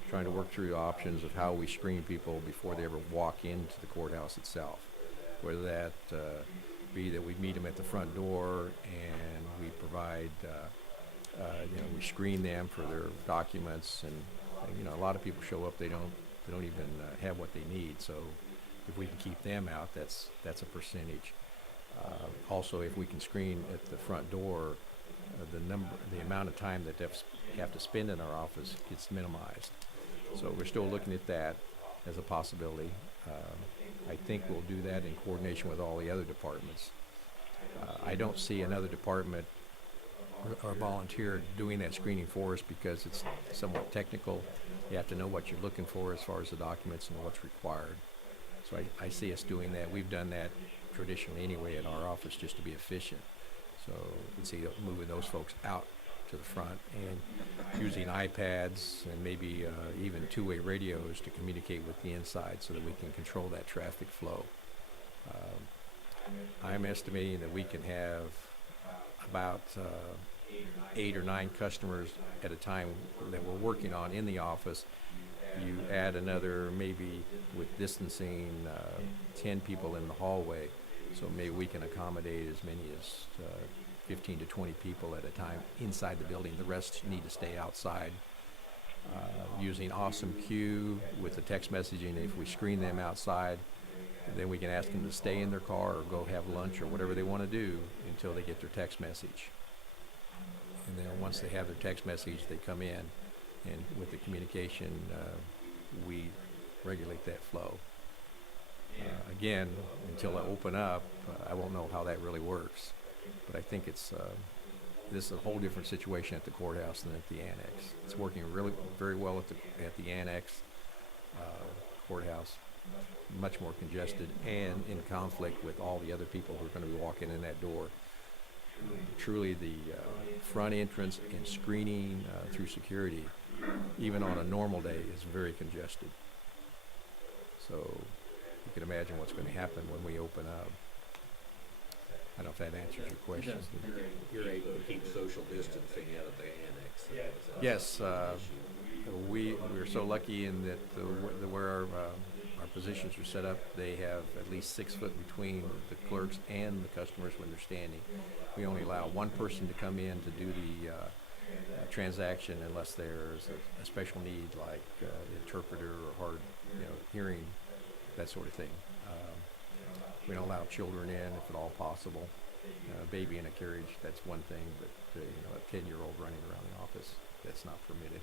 trying to work through the options of how we screen people before they ever walk into the courthouse itself. Whether that be that we meet them at the front door and we provide, we screen them for their documents, and a lot of people show up, they don't even have what they need. So if we can keep them out, that's a percentage. Also, if we can screen at the front door, the amount of time that they have to spend in our office gets minimized. So we're still looking at that as a possibility. I think we'll do that in coordination with all the other departments. I don't see another department or volunteer doing that screening for us because it's somewhat technical. You have to know what you're looking for as far as the documents and what's required. So I see us doing that. We've done that traditionally anyway in our office just to be efficient. So you can see moving those folks out to the front and using iPads and maybe even two-way radios to communicate with the inside so that we can control that traffic flow. I'm estimating that we can have about 8 or 9 customers at a time that we're working on in the office. You add another, maybe with distancing, 10 people in the hallway. So maybe we can accommodate as many as 15 to 20 people at a time inside the building. The rest need to stay outside. Using Awesome Q with the text messaging, if we screen them outside, then we can ask them to stay in their car or go have lunch or whatever they want to do until they get their text message. And then once they have their text message, they come in, and with the communication, we regulate that flow. Again, until I open up, I won't know how that really works. But I think this is a whole different situation at the courthouse than at the annex. It's working really very well at the annex courthouse, much more congested and in conflict with all the other people who are going to be walking in that door. truly the front entrance and screening through security, even on a normal day, is very congested. So you can imagine what's going to happen when we open up. I don't know if that answers your question. You're able to keep social distancing out of the annex. Yes, we're so lucky in that where our positions are set up, they have at least 6 foot between the clerks and the customers when they're standing. We only allow one person to come in to do the transaction unless there's a special need like interpreter or hard, hearing, that sort of thing. We don't allow children in if at all possible. A baby in a carriage, that's one thing, but a 10-year-old running around the office, that's not permitted.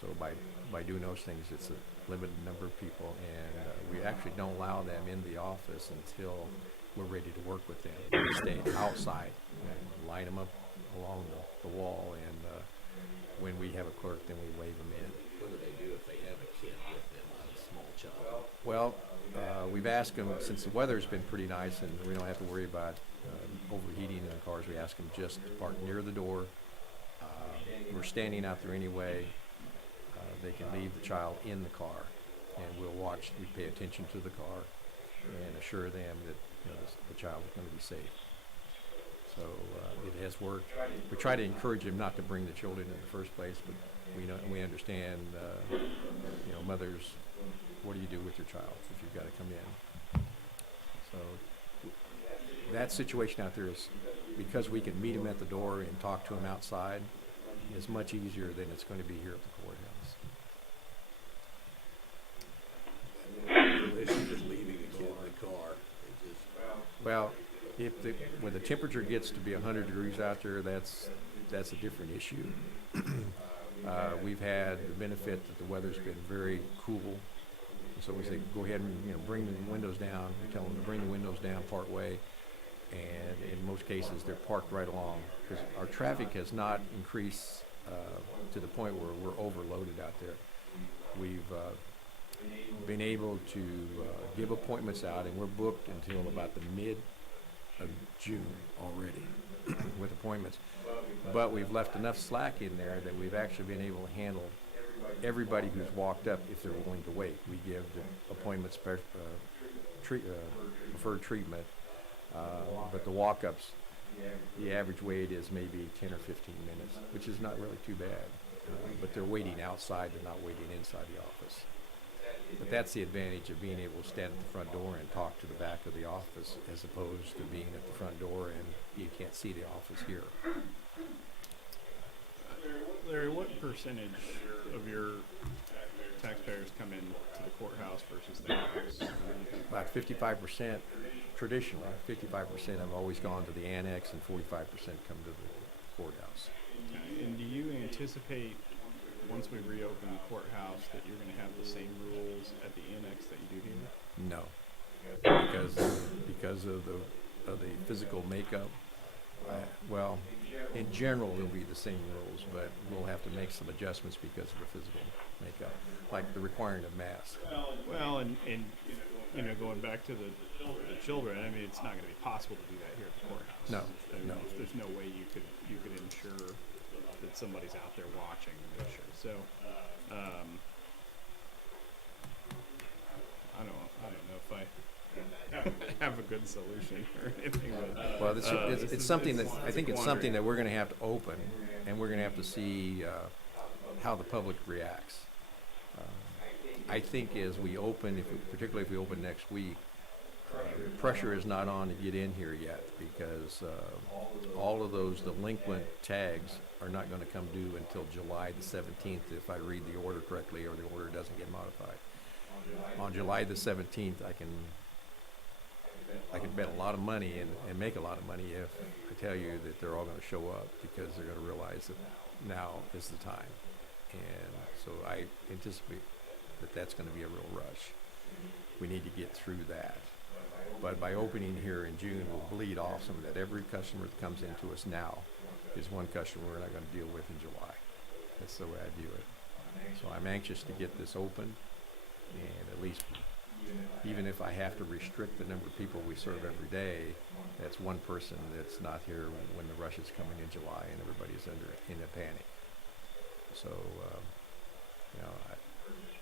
So by doing those things, it's a limited number of people, and we actually don't allow them in the office until we're ready to work with them. We stay outside and line them up along the wall, and when we have a clerk, then we wave them in. What do they do if they have a kid with them, a small child? Well, we've asked them, since the weather's been pretty nice and we don't have to worry about overheating in the cars, we ask them just to park near the door. We're standing out there anyway. They can leave the child in the car, and we'll watch, we pay attention to the car and assure them that the child is going to be safe. So it has worked. We try to encourage them not to bring the children in the first place, but we understand, mothers, what do you do with your child if you've got to come in? So that situation out there is, because we can meet them at the door and talk to them outside, is much easier than it's going to be here at the courthouse. Unless you're just leaving a kid in the car, Well, when the temperature gets to be 100 degrees out there, that's a different issue. We've had the benefit that the weather's been very cool. So we say, go ahead and bring the windows down. We tell them to bring the windows down part way, and in most cases they're parked right along, because our traffic has not increased to the point where we're overloaded out there. We've been able to give appointments out, and we're booked until about the mid of June already with appointments. But we've left enough slack in there that we've actually been able to handle everybody who's walked up if they're willing to wait. We give the appointments preferred treatment, but the walk-ups, the average wait is maybe 10 or 15 minutes, which is not really too bad. But they're waiting outside, they're not waiting inside the office. But that's the advantage of being able to stand at the front door and talk to the back of the office, as opposed to being at the front door and you can't see the office here. Larry, what percentage of your taxpayers come in to the courthouse versus the annex? About 55% traditionally. 55% have always gone to the annex, and 45% come to the courthouse. Okay. And do you anticipate, once we reopen the courthouse, that you're going to have the same rules at the annex that you do here? No, because of the physical makeup. Well, in general, it'll be the same rules, but we'll have to make some adjustments because of the physical makeup, like the requiring of masks. Well, and going back to the children, I mean, it's not going to be possible to do that here at the courthouse. No, I mean, no. There's no way you could ensure that somebody's out there watching to make sure. So, I don't know if I have a good solution or anything. But, well, it's something that I think it's something that we're going to have to open, and we're going to have to see how the public reacts. I think as we open, particularly if we open next week, the pressure is not on to get in here yet, because all of those delinquent tags are not going to come due until July the 17th, if I read the order correctly, or the order doesn't get modified. On July the 17th, I can bet a lot of money and make a lot of money if I tell you that they're all going to show up, because they're going to realize that now is the time. And so I anticipate that that's going to be a real rush. We need to get through that. But by opening here in June, we'll bleed off some of that. Every customer that comes into us now is one customer we're not going to deal with in July. That's the way I view it. So I'm anxious to get this open and at least even if I have to restrict the number of people we serve every day, that's one person that's not here when the rush is coming in July and everybody's in a panic. So, I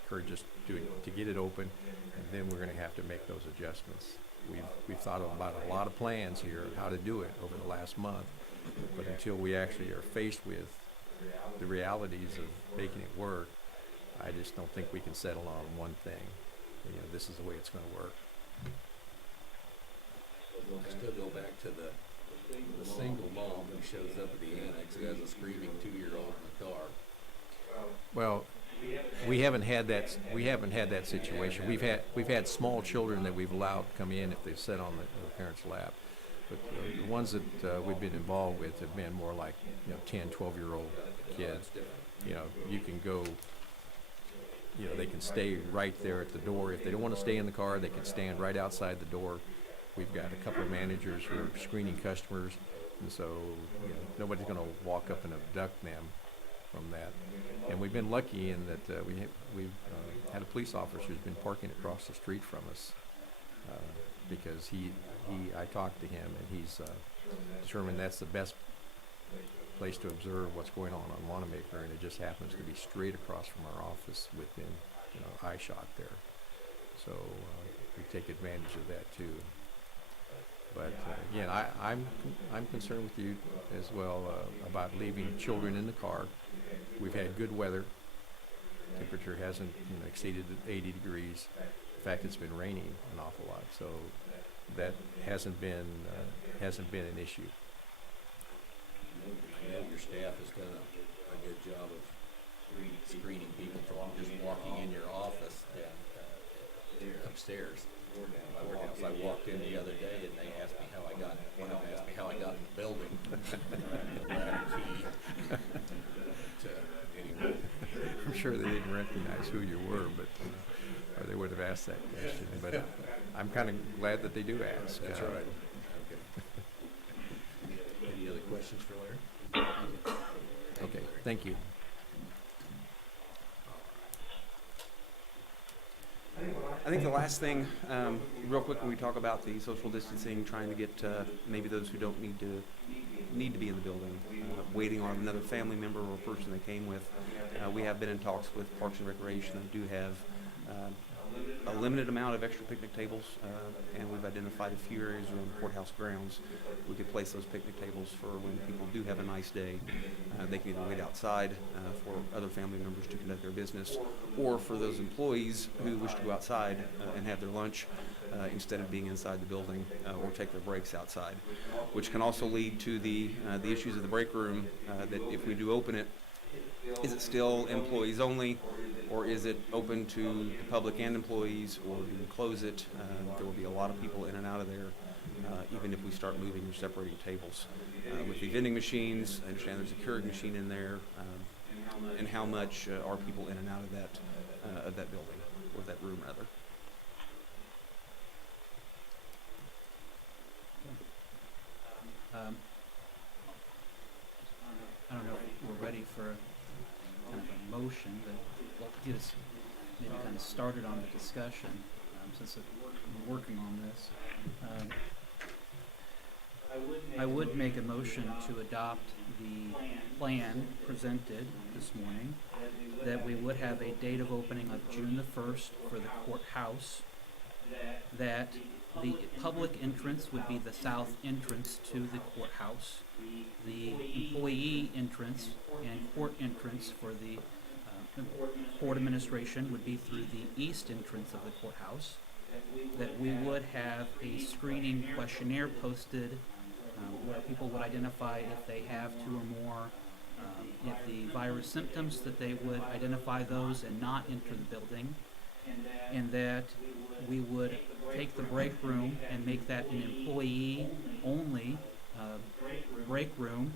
encourage us to get it open, and then we're going to have to make those adjustments. We've thought about a lot of plans here of how to do it over the last month, but until we actually are faced with the realities of making it work, I just don't think we can settle on one thing. This is the way it's going to work. I still go back to the single mom who shows up at the annex who has a screaming 2-year-old in the car. Well, we haven't had that situation. We've had small children that we've allowed come in if they've sat on the parent's lap. But the ones that we've been involved with have been more like 10, 12-year-old kids. You can go. They can stay right there at the door. If they don't want to stay in the car, they can stand right outside the door. We've got a couple of managers who are screening customers, and so nobody's going to walk up and abduct them from that. And we've been lucky in that we've had a police officer who's been parking across the street from us because I talked to him, and he's determined that's the best place to observe what's going on Wanamaker, and it just happens to be straight across from our office within eye shot there. So we take advantage of that too. But again, I'm concerned with you as well about leaving children in the car. We've had good weather. Temperature hasn't exceeded 80 degrees. In fact, it's been raining an awful lot, so that hasn't been an issue. I know your staff has done a good job of screening people from just walking in your office upstairs. My warehouse. I walked in the other day and they asked me how I got. One of them asked me how I got in the building. I had a key. But, anyway, I'm sure they didn't recognize who you were, but or they would have asked that question. But I'm kind of glad that they do ask. That's right. Okay. Any other questions for Larry? Okay, thank you. I think the last thing, real quick, when we talk about the social distancing, trying to get maybe those who don't need to be in the building, waiting on another family member or person they came with. We have been in talks with Parks and Recreation that do have a limited amount of extra picnic tables, and we've identified a few areas around the courthouse grounds. We could place those picnic tables for when people do have a nice day. They can either wait outside for other family members to conduct their business, or for those employees who wish to go outside and have their lunch instead of being inside the building, or take their breaks outside, which can also lead to the issues of the break room, that if we do open it, is it still employees only, or is it open to the public and employees, or do we close it? There will be a lot of people in and out of there, even if we start moving or separating tables. With the vending machines, I understand there's a Keurig machine in there, and how much are people in and out of that building, or that room rather. I don't know if we're ready for kind of a motion, but we'll get us maybe kind of started on the discussion, since we're working on this. I would make a motion to adopt the plan presented this morning, that we would have a date of opening of June the 1st for the courthouse, that the public entrance would be the south entrance to the courthouse. The employee entrance and court entrance for the court administration would be through the east entrance of the courthouse. That we would have a screening questionnaire posted where people would identify if they have 2 or more, if the virus symptoms, that they would identify those and not enter the building, and that we would take the break room and make that an employee-only break room,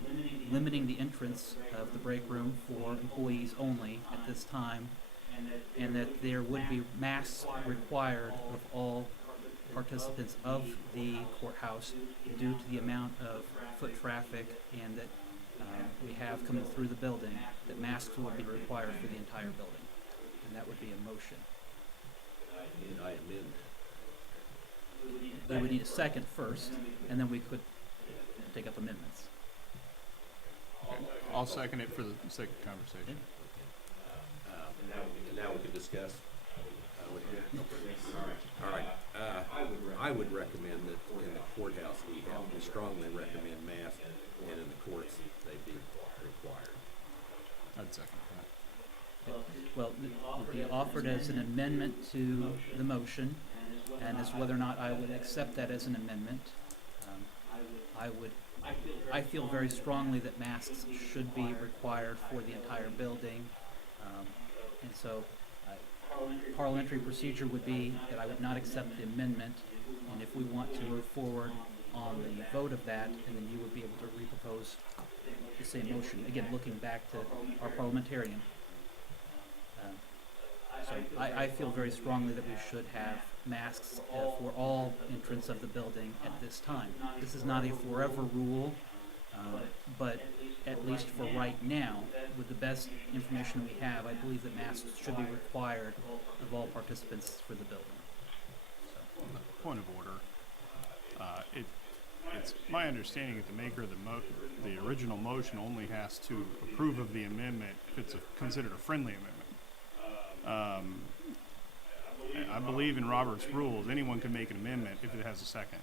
limiting the entrance of the break room for employees only at this time, and that there would be masks required of all participants of the courthouse due to the amount of foot traffic and that we have coming through the building, that masks would be required for the entire building. And that would be a motion. Did I amend that? We would need a second first, and then we could take up amendments. Okay. I'll second it for the sake of conversation. And now we can discuss. All right. I would recommend that in the courthouse we strongly recommend masks, and in the courts they be required. I'd second that. Well, it would be offered as an amendment to the motion, and as whether or not I would accept that as an amendment. I feel very strongly that masks should be required for the entire building, and so parliamentary procedure would be that I would not accept the amendment, and if we want to move forward on the vote of that, and then you would be able to repropose the same motion. Again, looking back to our parliamentarian. So I feel very strongly that we should have masks for all entrants of the building at this time. This is not a forever rule, but at least for right now, with the best information we have, I believe that masks should be required of all participants for the building. Point of order. It's my understanding that the maker of the original motion only has to approve of the amendment if it's considered a friendly amendment. I believe in Robert's rules, anyone can make an amendment if it has a second.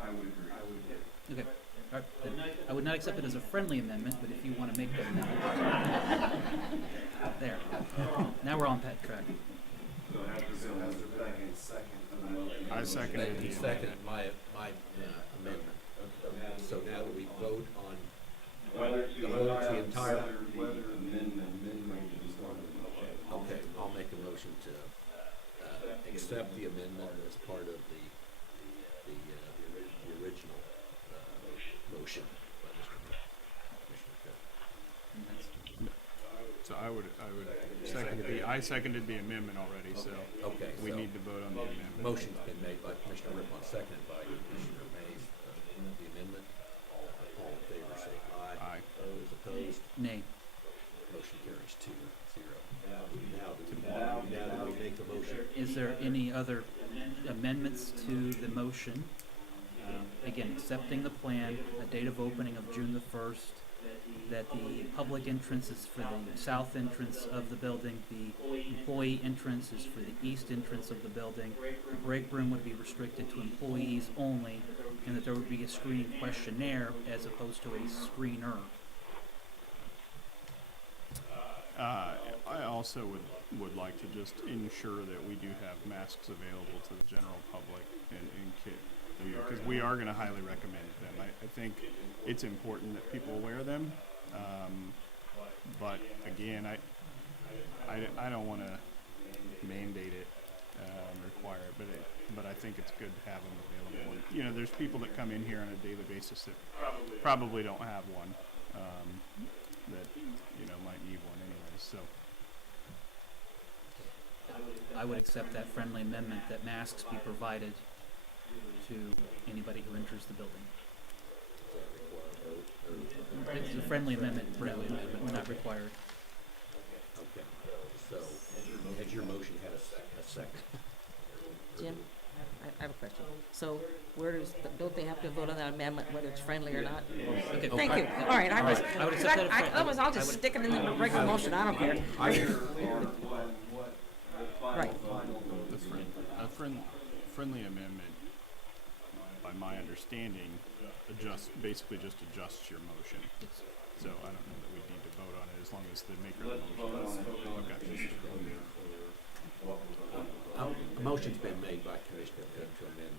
I would agree. Okay. All right. I would not accept it as a friendly amendment, but if you want to make the amendment. There. Now we're on pet track. So it has to go as a second. I seconded He the seconded amendment. my amendment. So now do we vote on Whether the entire? whether amendment is going to be changed. Okay, I'll make a motion to accept the amendment as part of the original motion by Mr. Commissioner Cook. So I seconded the amendment already, so Okay, we so need to vote on the amendment. motion's been made by Commissioner Rippon, seconded by Commissioner Mays. The amendment. All in favor, say aye. Aye. Those opposed, Nay. motion carries 2-0. Now do we make the motion? Is there any other amendments to the motion? Again, accepting the plan, a date of opening of June the 1st, that the public entrance is for the south entrance of the building, the employee entrance is for the east entrance of the building, the break room would be restricted to employees only, and that there would be a screening questionnaire as opposed to a screener. I also would like to just ensure that we do have masks available to the general public and because we are going to highly recommend them. I think it's important that people wear them, but again, I don't want to mandate it, require it, but I think it's good to have them available. And, you know, there's people that come in here on a daily basis that probably don't have one, that, you know, might need one anyways, so. I would accept that friendly amendment that masks be provided to anybody who enters the building. It's a friendly amendment, we're not required. Okay, so has your motion had a second? Jim, I have a question. So don't they have to vote on that amendment, whether it's friendly or not? Okay. Thank you. All right, I was, I would accept that as otherwise I'll just stick it in the regular motion, I don't care. Right. A friendly amendment, by my understanding, basically just adjusts your motion. So I don't know that we need to vote on it as long as the maker of the motion. A motion's been made by Commissioner Cook to amend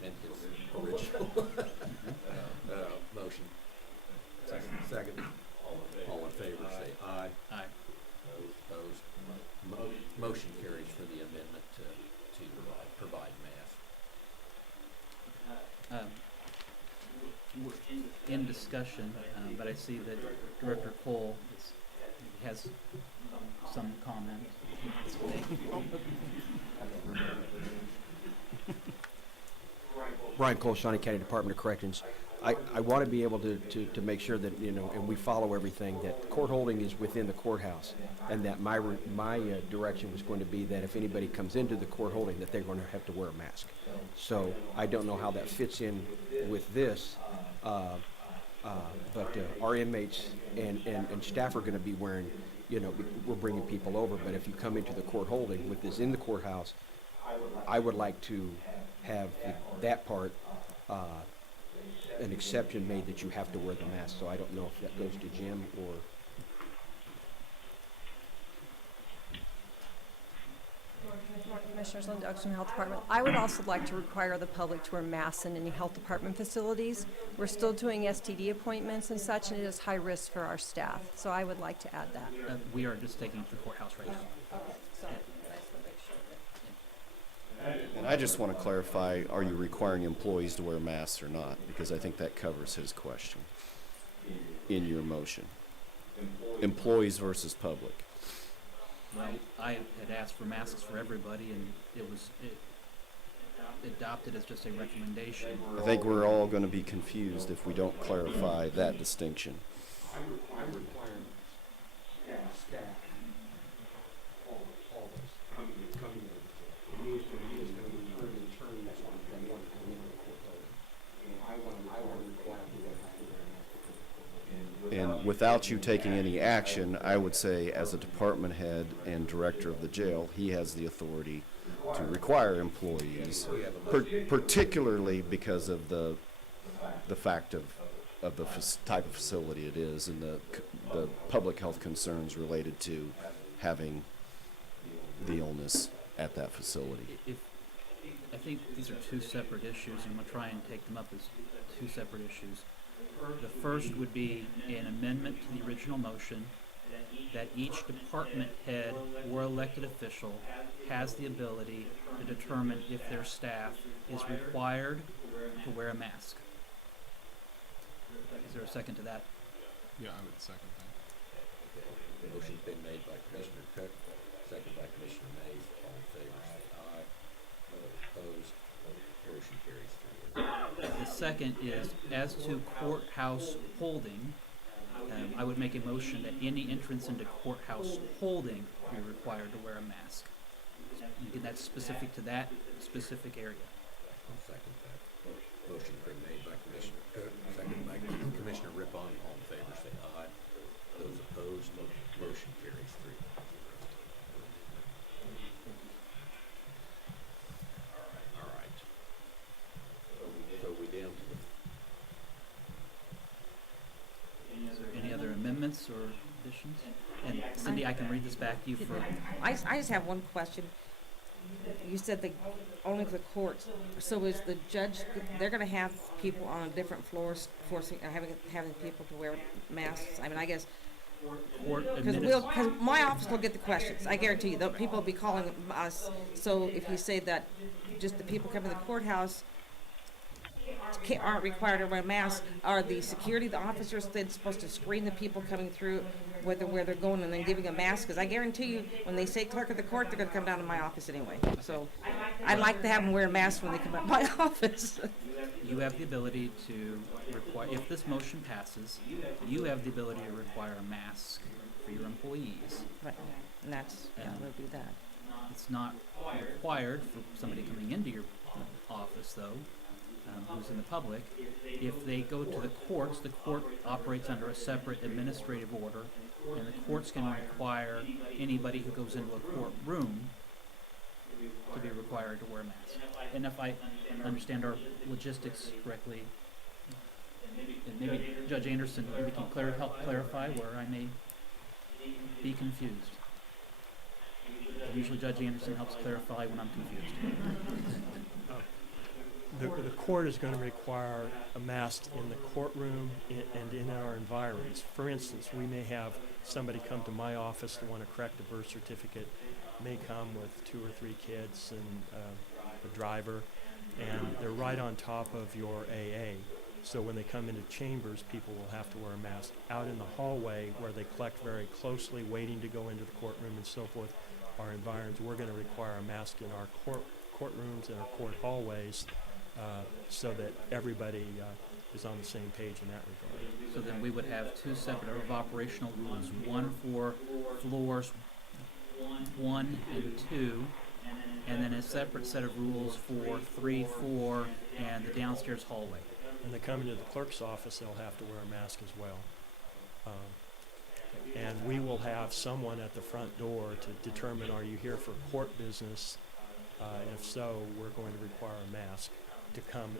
his original motion. Second. All in favor, say aye. Aye. Those opposed. Motion carries for the amendment to provide masks. We're in discussion, but I see that Director Cole has some comment. Brian Cole, Shawnee County Department of Corrections. I want to be able to make sure that, you know, and we follow everything, that court holding is within the courthouse, and that my direction was going to be that if anybody comes into the court holding, that they're going to have to wear a mask. So I don't know how that fits in with this, but our inmates and staff are going to be wearing, you know, we're bringing people over, but if you come into the court holding with this in the courthouse, I would like to have that part, an exception made that you have to wear the mask. So I don't know if that goes to Jim or. Morning, Commissioners. Linda Oaks from the Health Department. I would also like to require the public to wear masks in any health department facilities. We're still doing STD appointments and such, and it is high risk for our staff. So I would like to add that. We are just taking it to the courthouse right now. Okay, so I just want to make sure that. And I just want to clarify, are you requiring employees to wear masks or not? Because I think that covers his question in your motion. Employees versus public. Well, I had asked for masks for everybody, and it was adopted as just a recommendation. I think we're all going to be confused if we don't clarify that distinction. I require staff, all coming in. It is going to be early terms that want to come into the court holding. And I want to require And without you taking any action, I would say as a department head and director of the jail, he has the authority to require employees, particularly because of the fact of the type of facility it is and the public health concerns related to having the illness at that facility. I think these are two separate issues, and I'm going to try and take them up as two separate issues. The first would be an amendment to the original motion that each department head or elected official has the ability to determine if their staff is required to wear a mask. Is there a second to that? Yeah, I would second that. Motion's been made by Commissioner Cook, second by Commissioner Mays. All in favor, say aye. Opposed, motion carries 3-1. The second is, as to courthouse holding, I would make a motion that any entrance into courthouse holding be required to wear a mask. Again, that's specific to that specific area. I'll second that. Motion's been made by Commissioner Cook, second by Commissioner Rippon. All in favor, say aye. Those opposed, motion carries 3-1. All right. So we down to the. Is there any other amendments or additions? And Cindy, I can read this back to you for. I just have one question. You said only the courts. So is the judge? They're going to have people on different floors forcing having people to wear masks. I mean, I guess because my office will get the questions. I guarantee you, people will be calling us. So if you say that just the people coming to the courthouse aren't required to wear masks, are the security, the officers then supposed to screen the people coming through where they're going and then giving a mask? Because I guarantee you, when they say clerk of the court, they're going to come down to my office anyway. So I'd like to have them wear a mask when they come out of my office. You have the ability to require, if this motion passes, you have the ability to require a mask for your employees. Right, and that's, yeah, we'll do that. It's not required for somebody coming into your office, though, who's in the public. If they go to the courts, the court operates under a separate administrative order, and the courts can require anybody who goes into a courtroom to be required to wear a mask. And if I understand our logistics correctly, and maybe Judge Anderson, we can help clarify where I may be confused. Usually Judge Anderson helps clarify when I'm confused. The court is going to require a mask in the courtroom and in our environs. For instance, we may have somebody come to my office to want to correct a birth certificate, may come with 2 or 3 kids and a driver, and they're right on top of your AA. So when they come into chambers, people will have to wear a mask. Out in the hallway where they collect very closely, waiting to go into the courtroom and so forth, our environs, we're going to require a mask in our courtrooms and our court hallways, so that everybody is on the same page in that regard. So then we would have two separate of operational rules, one for floors 1 and 2, and then a separate set of rules for 3, 4, and the downstairs hallway. When they come into the clerk's office, they'll have to wear a mask as well. And we will have someone at the front door to determine, are you here for court business? And if so, we're going to require a mask to come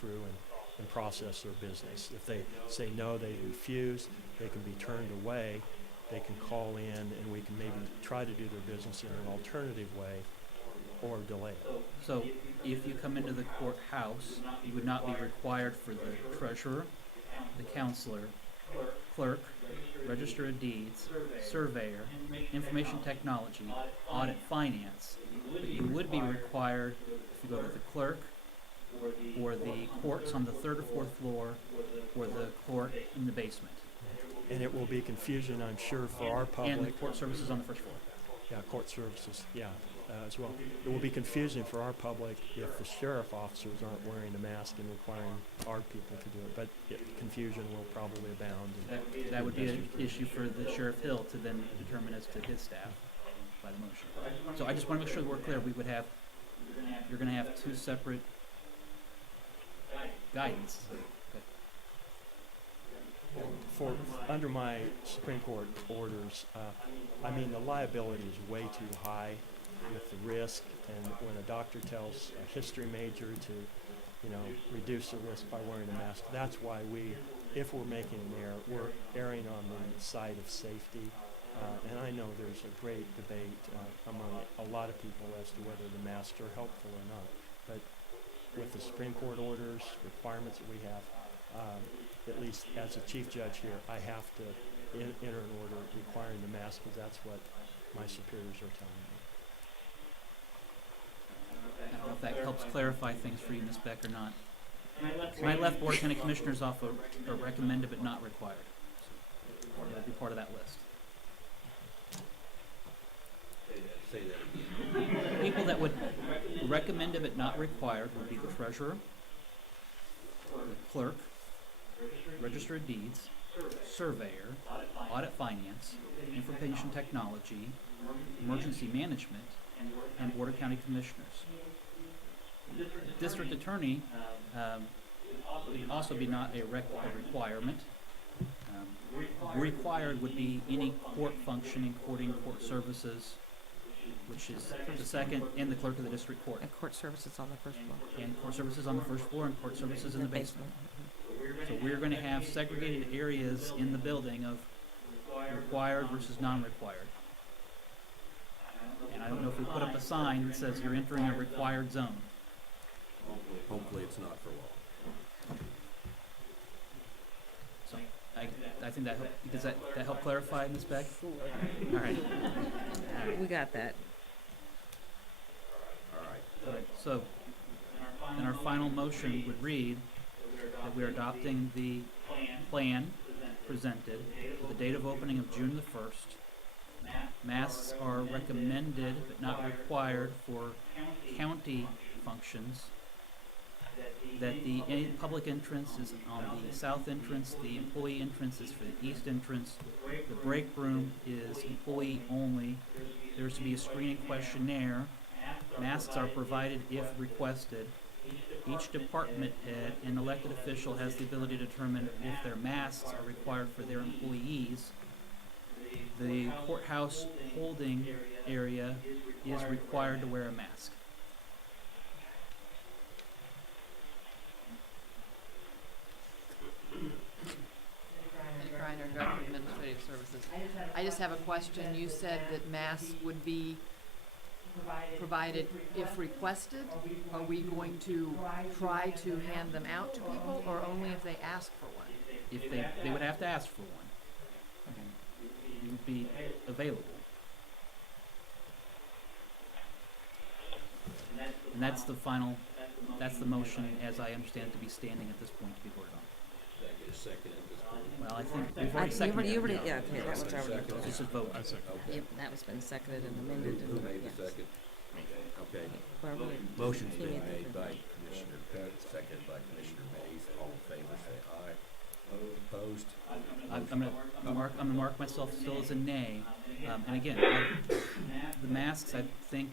through and process their business. If they say no, they refuse, they can be turned away. They can call in, and we can maybe try to do their business in an alternative way or delay it. So if you come into the courthouse, you would not be required for the treasurer, the counselor, clerk, register of deeds, surveyor, information technology, audit finance. But you would be required if you go to the clerk, or the courts on the 3rd or 4th floor, or the court in the basement. And it will be confusion, I'm sure, for our public. And the court services on the 1st floor. Yeah, court services, as well. It will be confusing for our public if the sheriff officers aren't wearing a mask and requiring our people to do it, but confusion will probably abound. That would be an issue for the Sheriff Hill to then determine as to his staff by the motion. So I just want to make sure that we're clear. You're going to have two separate guidance. For under my Supreme Court orders, I mean, the liability is way too high with the risk, and when a doctor tells a history major to, reduce the risk by wearing a mask, that's why if we're making an error, we're erring on the side of safety. And I know there's a great debate among a lot of people as to whether the masks are helpful or not. But with the Supreme Court orders, requirements that we have, at least as a chief judge here, I have to enter an order requiring the mask because that's what my superiors are telling me. I don't know if that helps clarify things for you, Ms. Beck, or not. My left Board of County Commissioners off a recommended but not required. So it'll be part of that list. Say that again. People that would recommend it but not required would be the treasurer, the clerk, register of deeds, surveyor, audit finance, information technology, emergency management, and Board of County Commissioners. The district attorney would also be not a requirement. Required would be any court function, including court services, which is the second, and the clerk of the district court. And court services on the first floor. And court services on the first floor, and court services in the basement. So we're going to have segregated areas in the building of required versus non-required. And I don't know if we put up a sign that says you're entering a required zone. Hopefully it's not for long. So I think that does that help clarify, Ms. Beck? Sure. All right. We got that. All right. So then our final motion would read that we are adopting the plan presented with the date of opening of June the 1st. Masks are recommended but not required for county functions. That the public entrance is on the south entrance, the employee entrance is for the east entrance, the break room is employee only, there's to be a screening questionnaire, masks are provided if requested, each department head and elected official has the ability to determine if their masks are required for their employees, the courthouse holding area is required to wear a mask. Greiner, Director of Administrative Services. I just have a question. You said that masks would be provided if requested. Are we going to try to hand them out to people, or only if they ask for one? If they would have to ask for one. It would be available. And that's the motion as I understand it to be standing at this point to be voted on. Did I get a second at this point? Well, I think we've already seconded it. Yeah, okay, that was already. Second. This is vote. I second. Yep, that was been seconded and amended. Who made the second? Okay. Well, really, Motion's he been made the made by approval. Commissioner Cook, seconded by Commissioner Mays. All in favor, say aye. Opposed? I'm gonna mark myself still as a nay. And again, the masks, I think,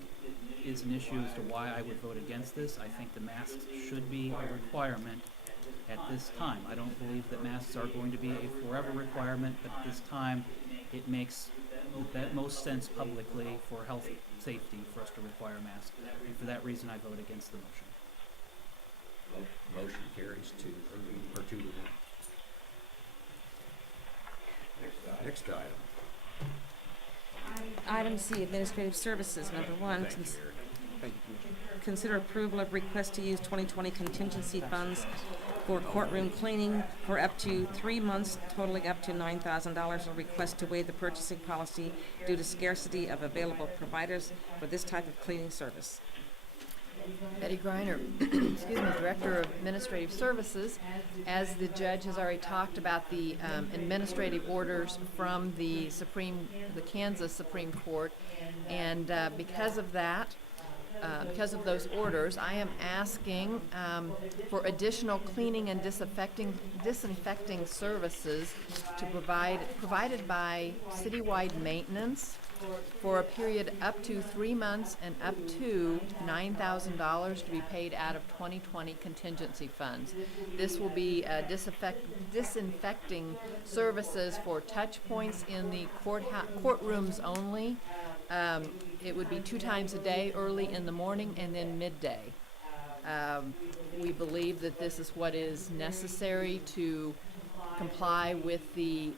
is an issue as to why I would vote against this. I think the masks should be a requirement at this time. I don't believe that masks are going to be a forever requirement, but at this time, it makes the most sense publicly for health safety for us to require masks. And for that reason, I vote against the motion. Motion carries 2 to 1. Next item. Item C, Administrative Services, number 1. Thank you, Eric. Thank you, Commissioner. Consider approval of request to use 2020 contingency funds for courtroom cleaning for up to 3 months, totaling up to $9,000. A request to waive the purchasing policy due to scarcity of available providers for this type of cleaning service. Betty Griner, excuse me, Director of Administrative Services. As the judge has already talked about the administrative orders from the Kansas Supreme Court, and because of that, because of those orders, I am asking for additional cleaning and disinfecting services to provided by citywide maintenance for a period up to 3 months and up to $9,000 to be paid out of 2020 contingency funds. This will be disinfecting services for touch points in the courtrooms only. It would be 2 times a day, early in the morning and then midday. We believe that this is what is necessary to comply with the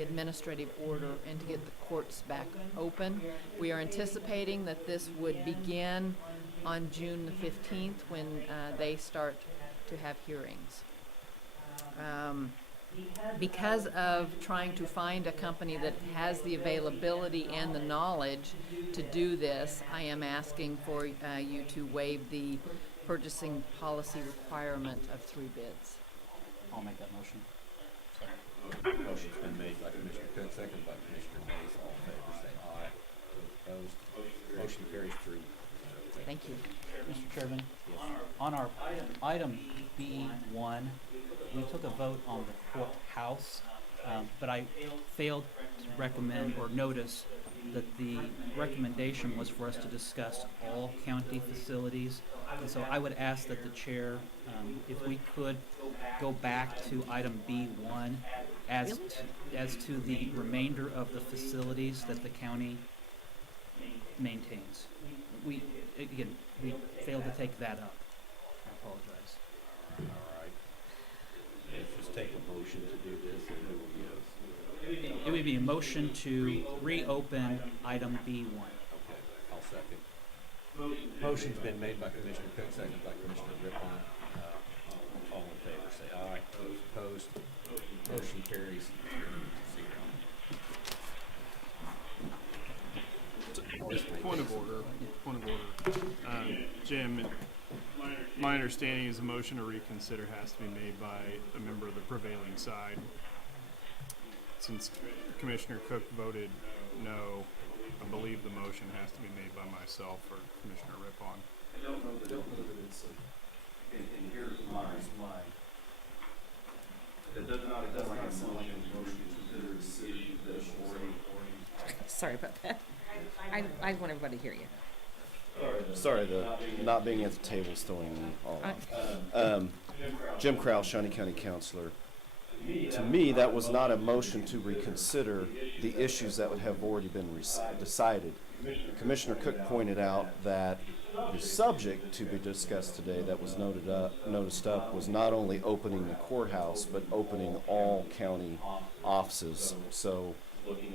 administrative order and to get the courts back open. We are anticipating that this would begin on June the 15th when they start to have hearings. Because of trying to find a company that has the availability and the knowledge to do this, I am asking for you to waive the purchasing policy requirement of 3 bids. I'll make that motion. Motion's been made by Commissioner Cook, seconded by Commissioner Mays. All in favor, say aye. Those opposed? Motion carries 3. Thank you. Mr. Chairman, Yes. on our item B1, we took a vote on the courthouse, but I failed to recommend or notice that the recommendation was for us to discuss all county facilities. And so I would ask that the chair, if we could go back to item B1 as to the remainder of the facilities that the county maintains. We failed to take that up. I apologize. All right. Let's just take a motion to do this, and who will give? It would be a motion to reopen item B1. Okay, I'll second. Motion's been made by Commissioner Cook, seconded by Commissioner Rippon. All in favor, say aye. Those opposed? Motion carries 0. Point of order. Jim, my understanding is a motion to reconsider has to be made by a member of the prevailing side. Since Commissioner Cook voted no, I believe the motion has to be made by myself or Commissioner Rippon. I don't know that it's and here's my it does not sound like a motion to consider city Sorry about that. I want everybody to hear you. Sorry, the not being at the table is throwing me off. Jim Krause, Shawnee County Councilor. To me, that was not a motion to reconsider the issues that would have already been decided. Commissioner Cook pointed out that the subject to be discussed today that was noticed up was not only opening the courthouse, but opening all county offices. So looking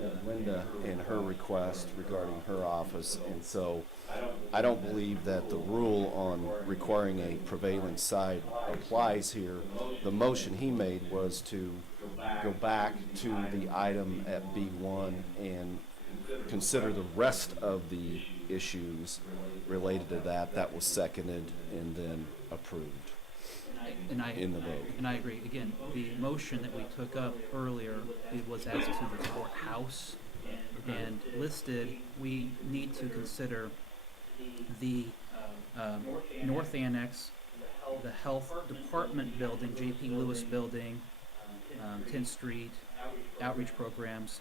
at Linda and her request regarding her office, and so I don't believe that the rule on requiring a prevailing side applies here. The motion he made was to go back to the item at B1 and consider the rest of the issues related to that. That was seconded and then approved in the vote. And I agree. Again, the motion that we took up earlier, it was as to the courthouse And listed, we need to consider the North Annex, the Health Department building, J.P. Lewis building, 10th Street, outreach programs,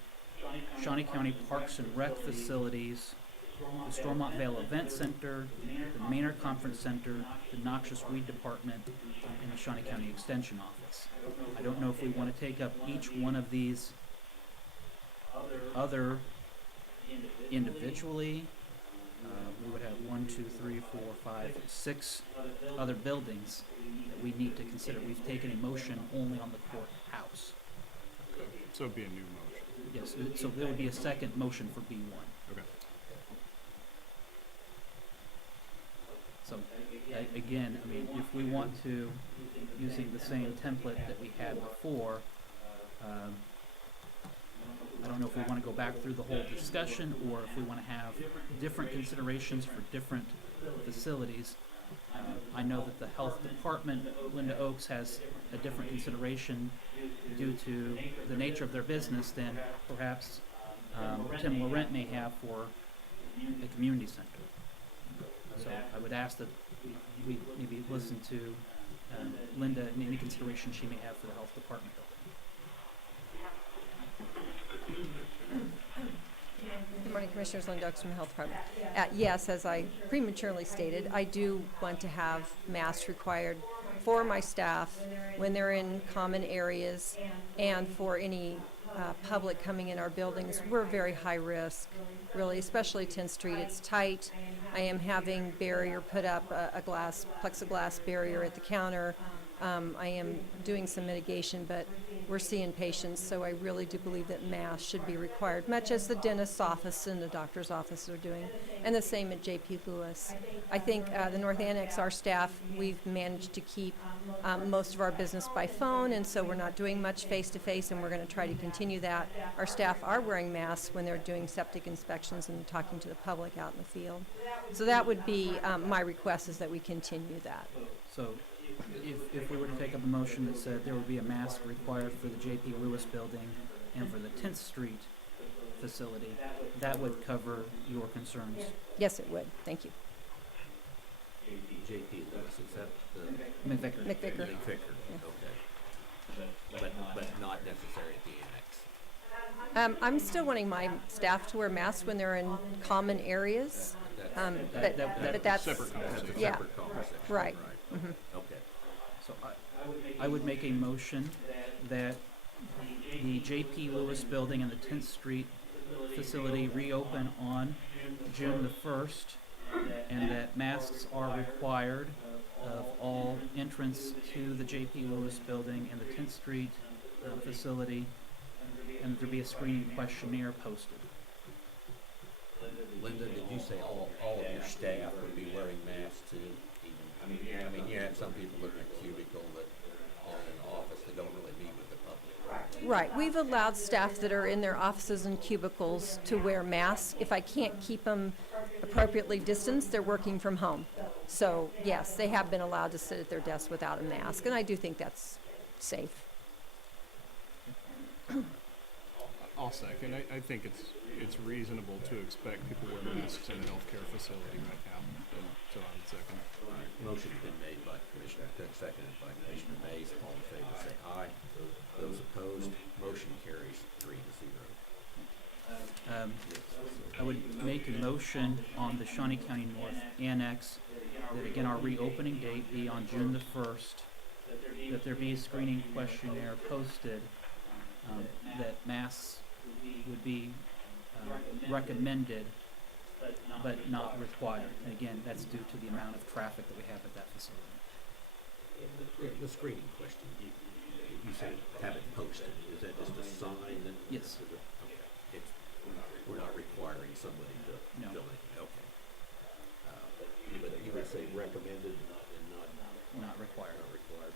Shawnee County Parks and Rec facilities, the Stormont Vale Event Center, the Maynard Conference Center, the Noxious Weed Department, and the Shawnee County Extension Office. I don't know if we want to take up each one of these other individually. We would have 1, 2, 3, 4, 5, 6 other buildings that we need to consider. We've taken a motion only on the courthouse. So it'd be a new motion. Yes, so there would be a second motion for B1. Okay. So, again, I mean, if we want to, using the same template that we had before, I don't know if we want to go back through the whole discussion or if we want to have different considerations for different facilities. I know that the health department, Linda Oaks, has a different consideration due to the nature of their business than perhaps Tim Laurent may have for a community center. So I would ask that we maybe listen to Linda and any consideration she may have for the health department building. Good morning, Commissioners. Linda Oaks from the Health Department. Yes, as I prematurely stated, I do want to have masks required for my staff when they're in common areas and for any public coming in our buildings. We're very high risk, really, especially 10th Street. It's tight. I am having barrier put up, a plexiglass barrier at the counter. I am doing some mitigation, but we're seeing patients, so I really do believe that masks should be required, much as the dentist's office and the doctor's office are doing, and the same at J.P. Lewis. I think the North Annex, our staff, we've managed to keep most of our business by phone, and so we're not doing much face-to-face, and we're going to try to continue that. Our staff are wearing masks when they're doing septic inspections and talking to the public out in the field. So that would be my request, is that we continue that. So if we were to take up a motion that said there would be a mask required for the J.P. Lewis building and for the 10th Street facility, that would cover your concerns? Yes, it would. Thank you. J.P. Lewis, is that the? McVicker. McVicker. McVicker, Yeah. okay. But not necessary at the annex. I'm still wanting my staff to wear masks when they're in common areas. But that's separate conversation. Yeah. Separate conversation. Right. Mm-hmm. Okay. So I would make a motion that the J.P. Lewis building and the 10th Street facility reopen on June the 1st, and that masks are required of all entrance to the J.P. Lewis building and the 10th Street facility, and that there be a screening questionnaire posted. Linda, did you say all of your staff would be wearing masks too? Even, I mean, you have some people that are in a cubicle that are in an office that don't really meet with the public. Right. We've allowed staff that are in their offices and cubicles to wear masks. If I can't keep them appropriately distanced, they're working from home. So, yes, they have been allowed to sit at their desk without a mask, and I do think that's safe. I'll second. I think it's reasonable to expect people to wear masks in a healthcare facility right now, and so I would second. All right, motion's been made by Commissioner Cook, seconded by Commissioner Mays. All in favor say aye. Those opposed, motion carries 3-0. I would make a motion on the Shawnee County North Annex that, again, our reopening date be on June the 1st, that there be a screening questionnaire posted, that masks would be recommended but not required. And again, that's due to the amount of traffic that we have at that facility. The screening question, you said have it posted. Is that just a sign that? Yes. Okay. We're not requiring somebody to fill it. Okay. But you would say recommended and not required. Not required.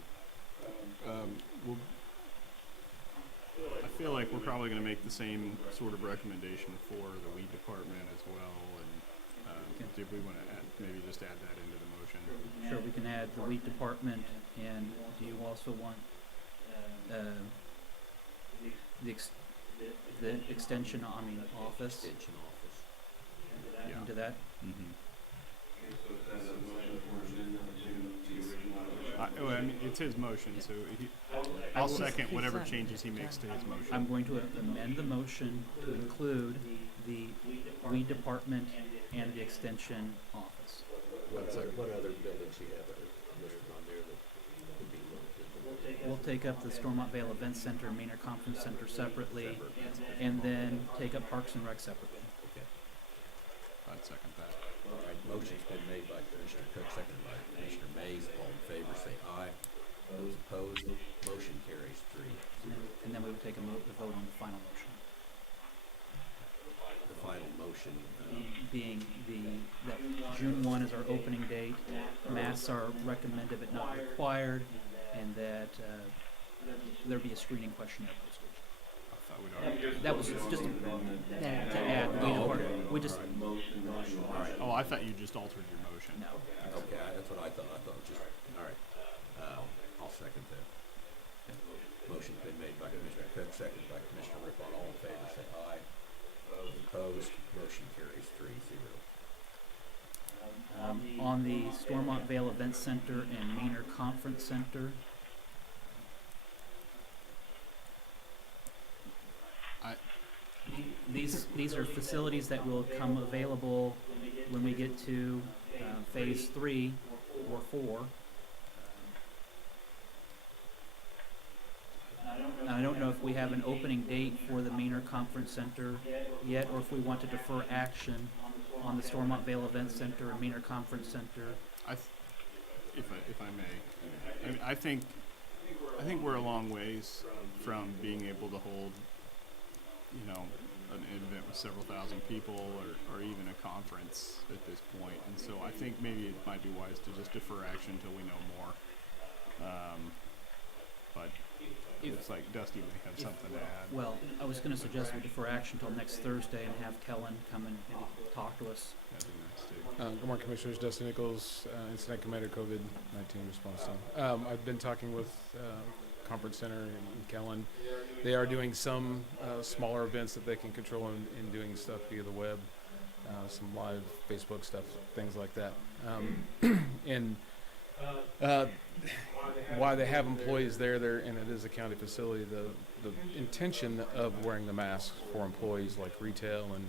Well, I feel like we're probably going to make the same sort of recommendation for the weed department as well. And did we want to maybe just add that into the motion? Sure, we can add the weed department. And do you also want the the extension, office Extension office. Yeah. into that. Mm-hmm. I mean, it's his motion, so I'll second whatever changes he makes to his motion. I'm going to amend the motion to include the weed department and the extension office. What other buildings you have that are listed on there that could be lumped into? We'll take up the Stormont Vale Event Center and Maynard Conference Center separately, and then take up Parks and Rec separately. Okay. I'd second that. All right, motion's been made by Commissioner Cook, seconded by Commissioner Mays. All in favor, say aye. Those opposed, motion carries 3-0. And then we would take a vote on the final motion, The final motion, being that June 1 is our opening date, masks are recommended but not required, and that there be a screening questionnaire posted. I thought we'd already. That was just to add. We just, Oh, I thought you just altered your motion. no. okay, that's what I thought. I thought just, all right. I'll second that. Motion's been made by Commissioner Cook, seconded by Commissioner Rippon. All in favor, say aye. Those opposed, motion carries 3-0. On the Stormont Vale Event Center and Maynard Conference Center, these are facilities that will come available when we get to phase 3 or 4. I don't know if we have an opening date for the Maynard Conference Center yet, or if we want to defer action on the Stormont Vale Event Center and Maynard Conference Center. If I may, I mean, I think we're a long ways from being able to hold, an event with several thousand people, or even a conference at this point. And so I think maybe it might be wise to just defer action until we know more. But it looks like Dusty may have something to add. Well, I was going to suggest we defer action until next Thursday and have Kellen come and maybe talk to us. That'd be nice too. Good morning, Commissioners. Dusty Nichols, Incident Commander, COVID-19 Response Team. I've been talking with Conference Center in Kellen. They are doing some smaller events that they can control and doing stuff via the web, some live Facebook stuff, things like that. And why they have employees there, and it is a county facility, the intention of wearing the masks for employees like retail and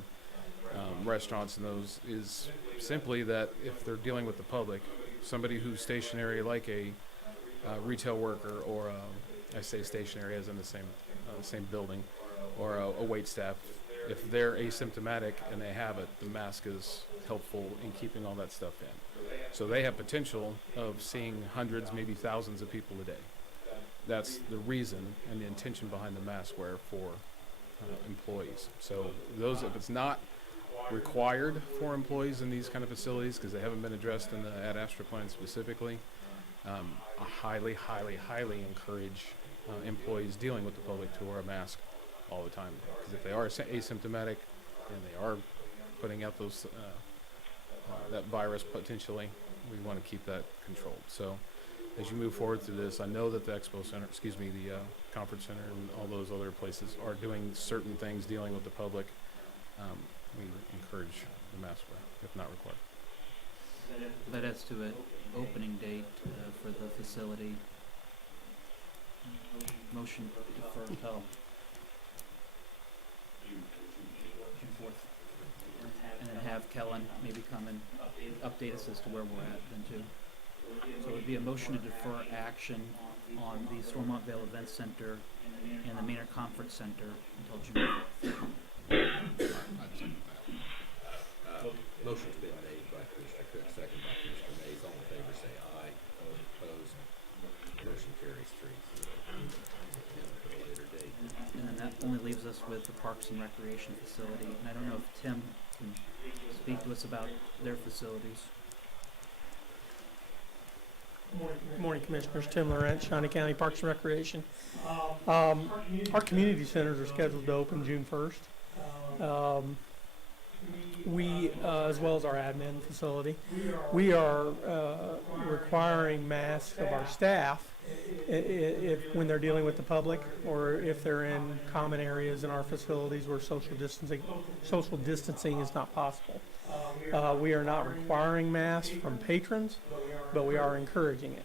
restaurants and those is simply that if they're dealing with the public, somebody who's stationary like a retail worker, or I say stationary as in the same building, or a wait staff, if they're asymptomatic and they have it, the mask is helpful in keeping all that stuff in. So they have potential of seeing hundreds, maybe thousands of people a day. That's the reason and the intention behind the mask wear for employees. So those, if it's not required for employees in these kind of facilities, because they haven't been addressed in the Ad Astra plan specifically, I highly, highly, highly encourage employees dealing with the public to wear a mask all the time. Because if they are asymptomatic and they are putting out those that virus potentially, we want to keep that controlled. So as you move forward through this, I know that the Expo Center, the Conference Center and all those other places are doing certain things dealing with the public. We encourage the mask wear, if not required. That adds to an opening date for the facility. Motion to defer until June 4th. And then have Kellen maybe come and update us as to where we're at then too. So it would be a motion to defer action on the Stormont Vale Event Center and the Maynard Conference Center until June 4th. I'd second that. Motion's been made by Commissioner Cook, seconded by Commissioner Mays. All in favor, say aye. Opposed, motion carries 3-0. And for a later date. And then that only leaves us with the Parks and Recreation facility. And I don't know if Tim can speak to us about their facilities. Good morning, Commissioners. Tim Laurent, Shawnee County Parks and Recreation. Our community centers are scheduled to open June 1st. We as well as our admin facility. We are requiring masks of our staff when they're dealing with the public, or if they're in common areas in our facilities where social distancing is not possible. We are not requiring masks from patrons, but we are encouraging it.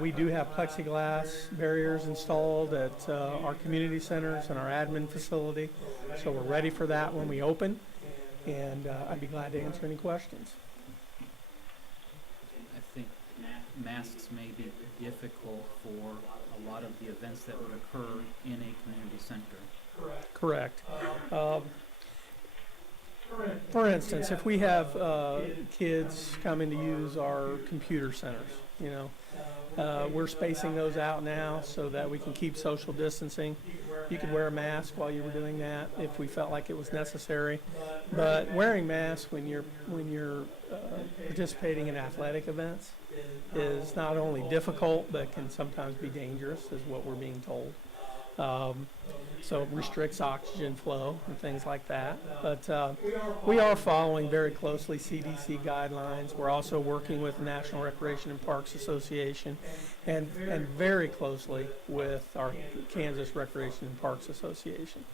We do have plexiglass barriers installed at our community centers and our admin facility, so we're ready for that when we open, and I'd be glad to answer any questions. I think masks may be difficult for a lot of the events that would occur in a community center. Correct. For instance, if we have kids coming to use our computer centers, you know, we're spacing those out now so that we can keep social distancing. You could wear a mask while you were doing that if we felt like it was necessary. But wearing masks when you're participating in athletic events is not only difficult but can sometimes be dangerous, is what we're being told. So it restricts oxygen flow and things like that. But we are following very closely CDC guidelines. We're also working with the National Recreation and Parks Association and very closely with our Kansas Recreation and Parks Association.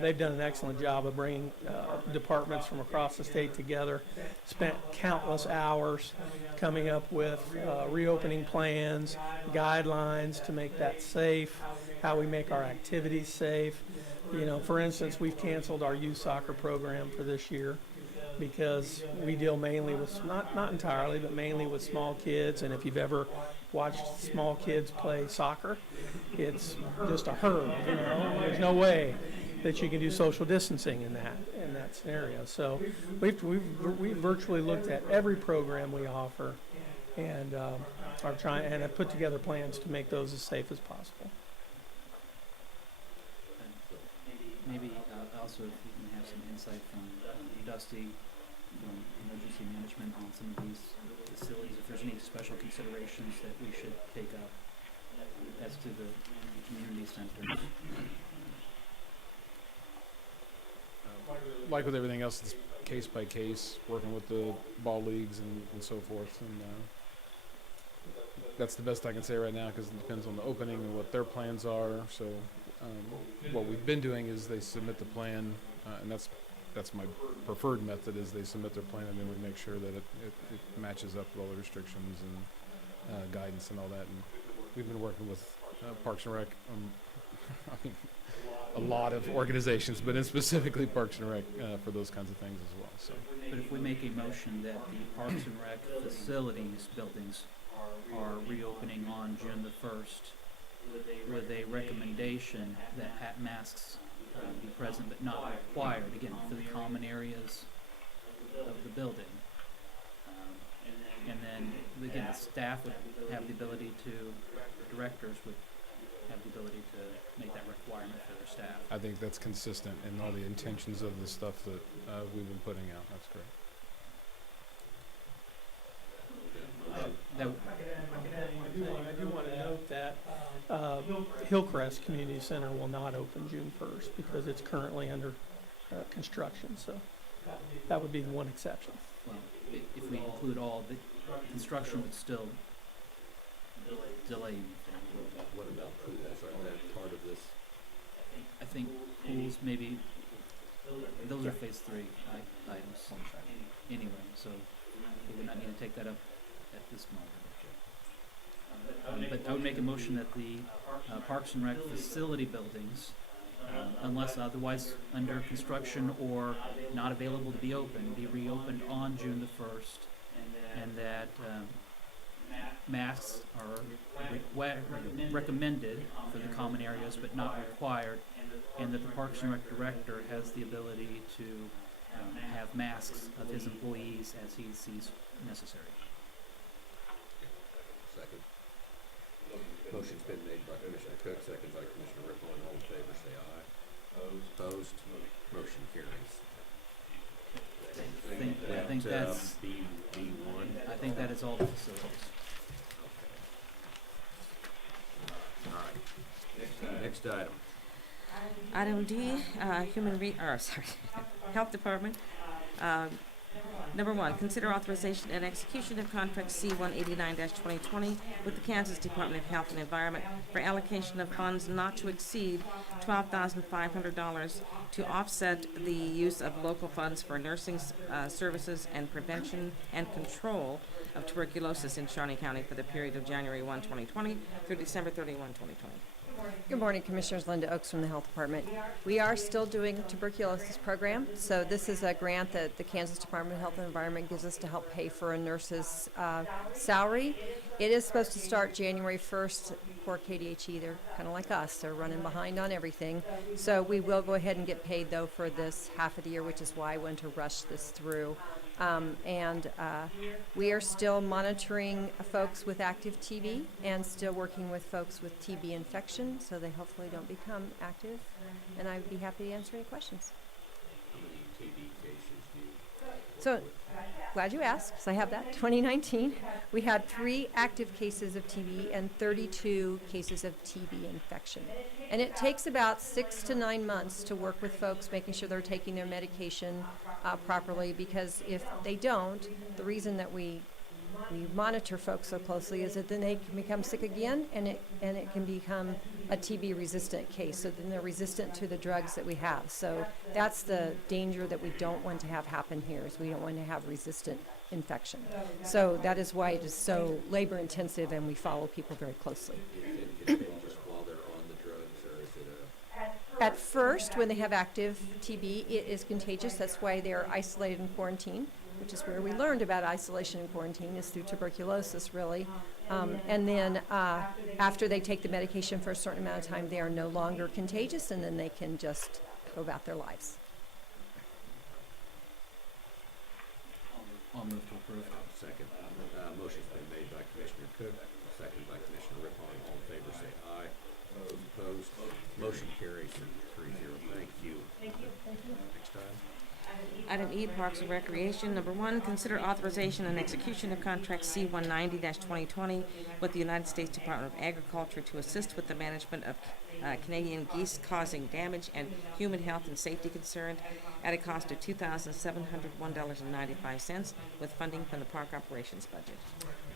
They've done an excellent job of bringing departments from across the state together, spent countless hours coming up with reopening plans, guidelines to make that safe, how we make our activities safe. You know, for instance, we've canceled our youth soccer program for this year because we deal mainly with, not entirely, but mainly with small kids. And if you've ever watched small kids play soccer, it's just a herd, you know. There's no way that you can do social distancing in that scenario. So we've virtually looked at every program we offer and are trying and have put together plans to make those as safe as possible. Maybe also if you can have some insight from Dusty from emergency management on some of these facilities, if there's any special considerations that we should take up as to the community centers. Like with everything else, it's case by case, working with the ball leagues and so forth. And that's the best I can say right now because it depends on the opening and what their plans are. So what we've been doing is they submit the plan, and that's my preferred method is they submit their plan and then we make sure that it matches up with all the restrictions and guidance and all that. And we've been working with Parks and Rec, I mean, a lot of organizations, but in specifically Parks and Rec for those kinds of things as well. So. But if we make a motion that the Parks and Rec facilities buildings are reopening on June the 1st, with a recommendation that masks be present but not required, again, for the common areas of the building. And then, again, the staff would have the ability to, directors would have the ability to make that requirement for their staff. I think that's consistent in all the intentions of the stuff that we've been putting out. That's great. I do want to note that Hillcrest Community Center will not open June 1st because it's currently under construction. So that would be the one exception. Well, if we include all, the construction would still delay. What about pools? Are that part of this? I think pools maybe, those are phase 3 items anyway, so we would not need to take that up at this moment. But I would make a motion that the Parks and Rec facility buildings, unless otherwise under construction or not available to be open, be reopened on June the 1st, and that masks are recommended for the common areas but not required, and that the Parks and Rec director has the ability to have masks of his employees as he sees necessary. Second. Motion's been made by Commissioner Cook, second by Commissioner Rippon. All in favor, say aye. Opposed? Motion carries. I think that's B1. I think that is all the facilities. Okay. All right. Next item. Item D, Health Department. Number one, consider authorization and execution of contract C-189-2020 with the Kansas Department of Health and Environment for allocation of funds not to exceed $12,500 to offset the use of local funds for nursing services and prevention and control of tuberculosis in Shawnee County for the period of January 1, 2020 through December 31, 2020. Good morning, Commissioners. Linda Oaks from the Health Department. We are still doing a tuberculosis program. So this is a grant that the Kansas Department of Health and Environment gives us to help pay for a nurse's salary. It is supposed to start January 1st. Poor KDHE, they're kind of like us. They're running behind on everything. So we will go ahead and get paid, though, for this half of the year, which is why I went to rush this through. We are still monitoring folks with active TB and still working with folks with TB infection, so they hopefully don't become active. And I'd be happy to answer any questions. How many TB cases do you? So, glad you asked, because I have that. 2019, we had 3 active cases of TB and 32 cases of TB infection. And it takes about 6 to 9 months to work with folks, making sure they're taking their medication properly, because if they don't, the reason that we monitor folks so closely is that then they can become sick again, and it can become a TB resistant case. So then they're resistant to the drugs that we have. So that's the danger that we don't want to have happen here, is we don't want to have resistant infection. So that is why it is so labor intensive, and we follow people very closely. Is it contagious while they're on the drugs, or is it At first, when they have active TB, it is contagious. That's why they're isolated in quarantine, which is where we learned about isolation and quarantine, is through tuberculosis, really. And then after they take the medication for a certain amount of time, they are no longer contagious, and then they can just go about their lives. I'll move to approve. second? Motion's been made by Commissioner Cook, second by Commissioner Rippon. All in favor say aye. Those opposed, motion carries 3-0. Thank you. Thank you. Next item. Item E, Parks and Recreation. Number one, consider authorization and execution of contract C-190-2020 with the United States Department of Agriculture to assist with the management of Canadian geese causing damage and human health and safety concerns at a cost of $2,701.95 with funding from the Park Operations budget.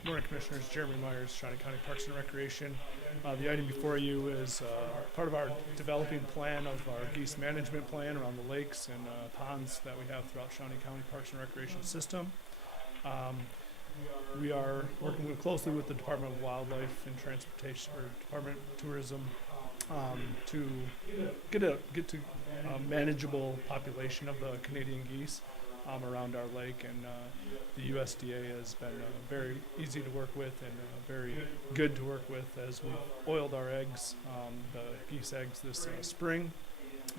Good morning, Commissioners. Jeremy Myers, Shawnee County Parks and Recreation. The item before you is part of our developing plan of our geese management plan around the lakes and ponds that we have throughout Shawnee County Parks and Recreation system. We are working closely with the Department of Wildlife and Transportation, or Department of Tourism, to get to a manageable population of the Canadian geese around our lake, and the USDA has been very easy to work with and very good to work with as we oiled our eggs, the geese eggs this spring,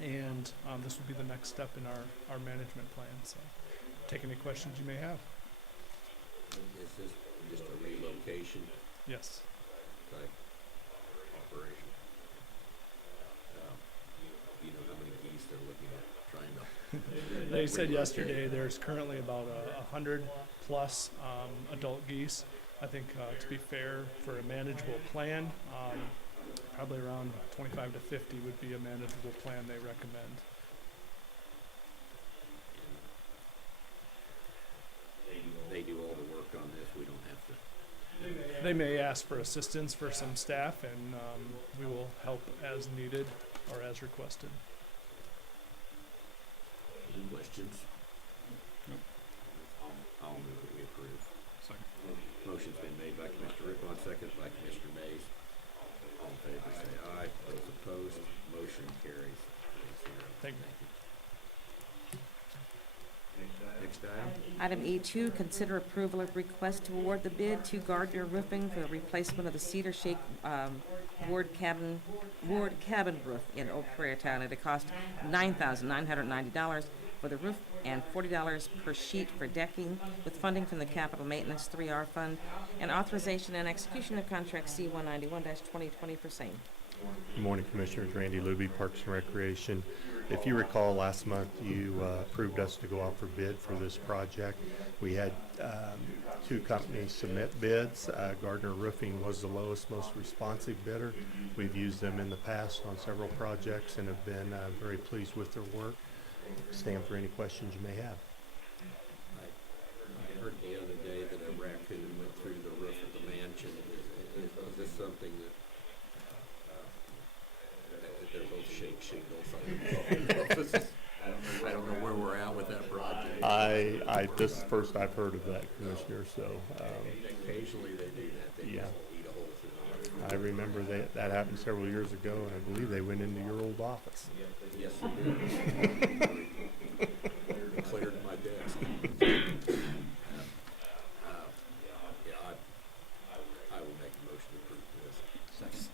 and this will be the next step in our management plan. So take any questions you may have. Is this just a relocation Yes. type operation? You know how many geese they're looking at trying to? They said yesterday there's currently about 100 plus adult geese. I think to be fair, for a manageable plan, probably around 25 to 50 would be a manageable plan they recommend. They do all the work on this. We don't have to. They may ask for assistance for some staff, and we will help as needed or as requested. Any questions? Nope. I'll move that we approve. Second. Motion's been made by Commissioner Rippon, second by Commissioner Mays. All in favor say aye. Those opposed, motion carries 3-0. Thank you. Next item. Item E2, consider approval of request to award the bid to Gardner Roofing for the replacement of the Cedar Shake Ward cabin roof in Oak Prairie Town at a cost of $9,990 for the roof and $40 per sheet for decking, with funding from the Capital Maintenance 3R Fund, and authorization and execution of contract C-191-2020 for same. Good morning, Commissioners. Randy Luby, Parks and Recreation. If you recall, last month you approved us to go out for bid for this project. We had 2 companies submit bids. Gardner Roofing was the lowest, most responsive bidder. We've used them in the past on several projects and have been very pleased with their work. Stand for any questions you may have. this is first I've heard of that, Commissioner, so, Occasionally they do that. They yeah. just eat a hole through I remember that happened several years ago, and I believe they went into your old office. it. Yes, they do. Cleared my desk. Yeah, I will make a motion to approve this. Second.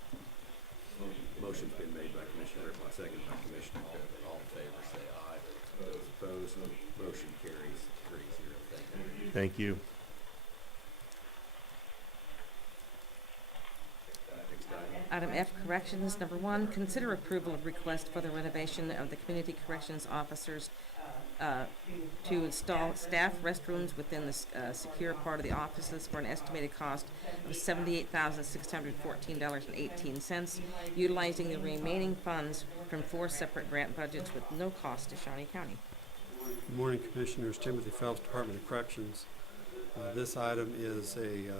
Motion's been made by Commissioner Ripley, second by Commissioner Cook. All in favor, say aye. Those opposed, motion carries 3-0. Thank you. Thank you. Next item. Item F, corrections. Number 1, consider approval of request for the renovation of the community corrections officers to install staff restrooms within the secure part of the offices for an estimated cost of $78,614.18, utilizing the remaining funds from 4 separate grant budgets with no cost to Shawnee County. Good morning, Commissioners. Timothy Phelps, Department of Corrections. This item is a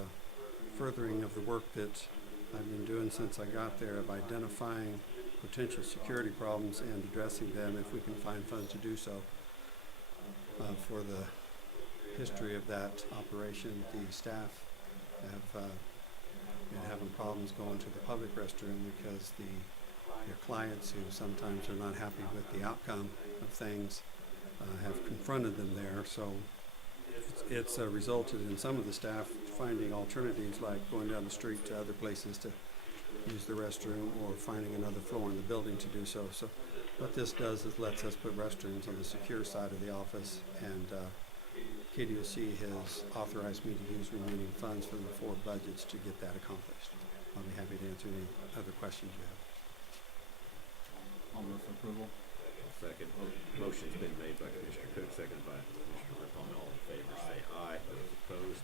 furthering of the work that I've been doing since I got there of identifying potential security problems and addressing them if we can find funds to do so. For the history of that operation, the staff have been having problems going to the public restroom because their clients who sometimes are not happy with the outcome of things have confronted them there. So it's resulted in some of the staff finding alternatives like going down the street to other places to use the restroom or finding another floor in the building to do so. So what this does is lets us put restrooms on the secure side of the office, and KDOC has authorized me to use remaining funds from the 4 budgets to get that accomplished. I'll be happy to answer any other questions you have. I'll move for approval. Second. Motion's been made by Commissioner Cook, seconded by Commissioner Rippon. All in favor, say aye. Those opposed,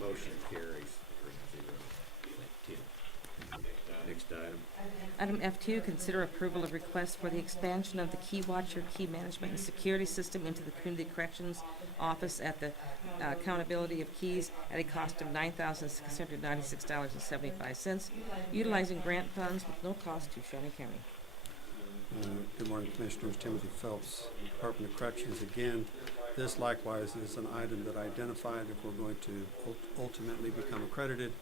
motion carries 3-0. Thank you. Next item. Item F2, consider approval of request for the expansion of the Key Watcher Key Management and Security System into the Community Corrections Office at the accountability of keys at a cost of $9,696.75, utilizing grant funds with no cost to Shawnee County. Good morning, Commissioners. Timothy Phelps, Department of Corrections. Again, this likewise is an item that I identified. If we're going to ultimately become accredited,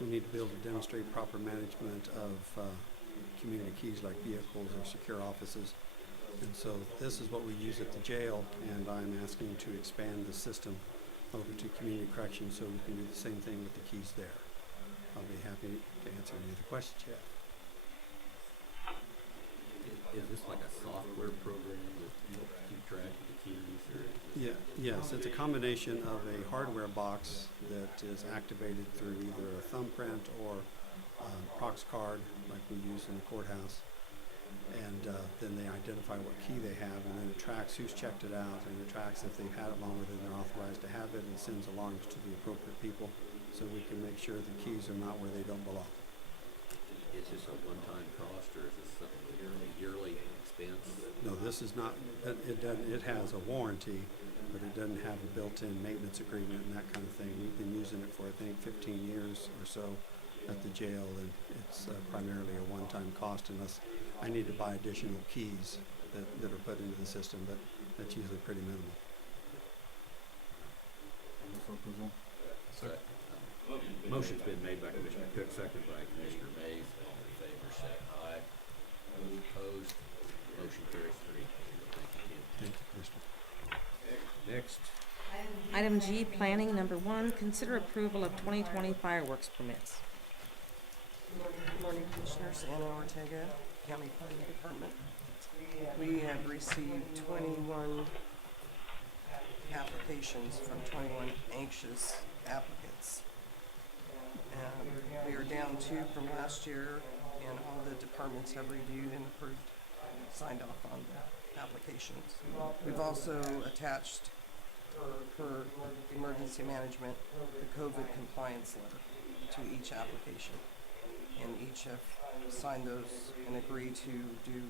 we need to be able to demonstrate proper management of community keys like vehicles or secure offices. And so this is what we use at the jail, and I'm asking to expand the system over to community corrections so we can do the same thing with the keys there. I'll be happy to answer any of the questions you have. Is this like a software program that helps keep track of the keys? Or Yes, it's a combination of a hardware box that is activated through either a thumbprint or prox card like we use in the courthouse. And then they identify what key they have, and then it tracks who's checked it out, and it tracks if they've had it longer than they're authorized to have it, and sends alarms to the appropriate people so we can make sure the keys are not where they don't belong. is this a one-time cost, or is this something yearly expense? No, this is not, it has a warranty, but it doesn't have a built-in maintenance agreement and that kind of thing. We've been using it for, I think, 15 years or so at the jail, and it's primarily a one-time cost unless I need to buy additional keys that are put into the system, but that's usually pretty minimal. For approval. Motion's been made by Commissioner Cook, seconded by Commissioner Mays. All in favor, say aye. Those opposed, motion carries 3-0. Thank you, Commissioner. Next. Item G, planning. Number 1, consider approval of 2020 fireworks permits. Good morning, Commissioners. Anna Ortega, County Planning Department. We have received 21 applications from 21 anxious applicants. We are down 2 from last year, and all the departments have reviewed and approved, signed off on the applications. We've also attached for emergency management the COVID compliance letter to each application, and each have signed those and agreed to do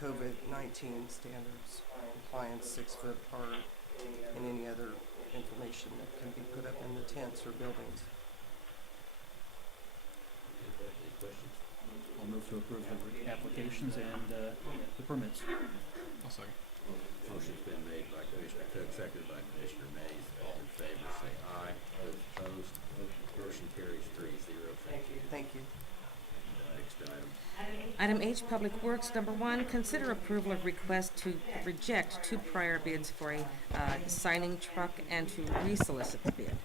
COVID-19 standards, compliance 6 foot apart, and any other information that can be put up in the tents or buildings. Any questions? I'll move to approve the applications and the permits. I'll second. Motion's been made by Commissioner Cook, seconded by Commissioner Mays. All in favor, say aye. Those opposed, motion carries 3-0. Thank you. Thank you. Next item. Item H, Public Works. Number 1, consider approval of request to reject 2 prior bids for a signing truck and to resolicit the bid.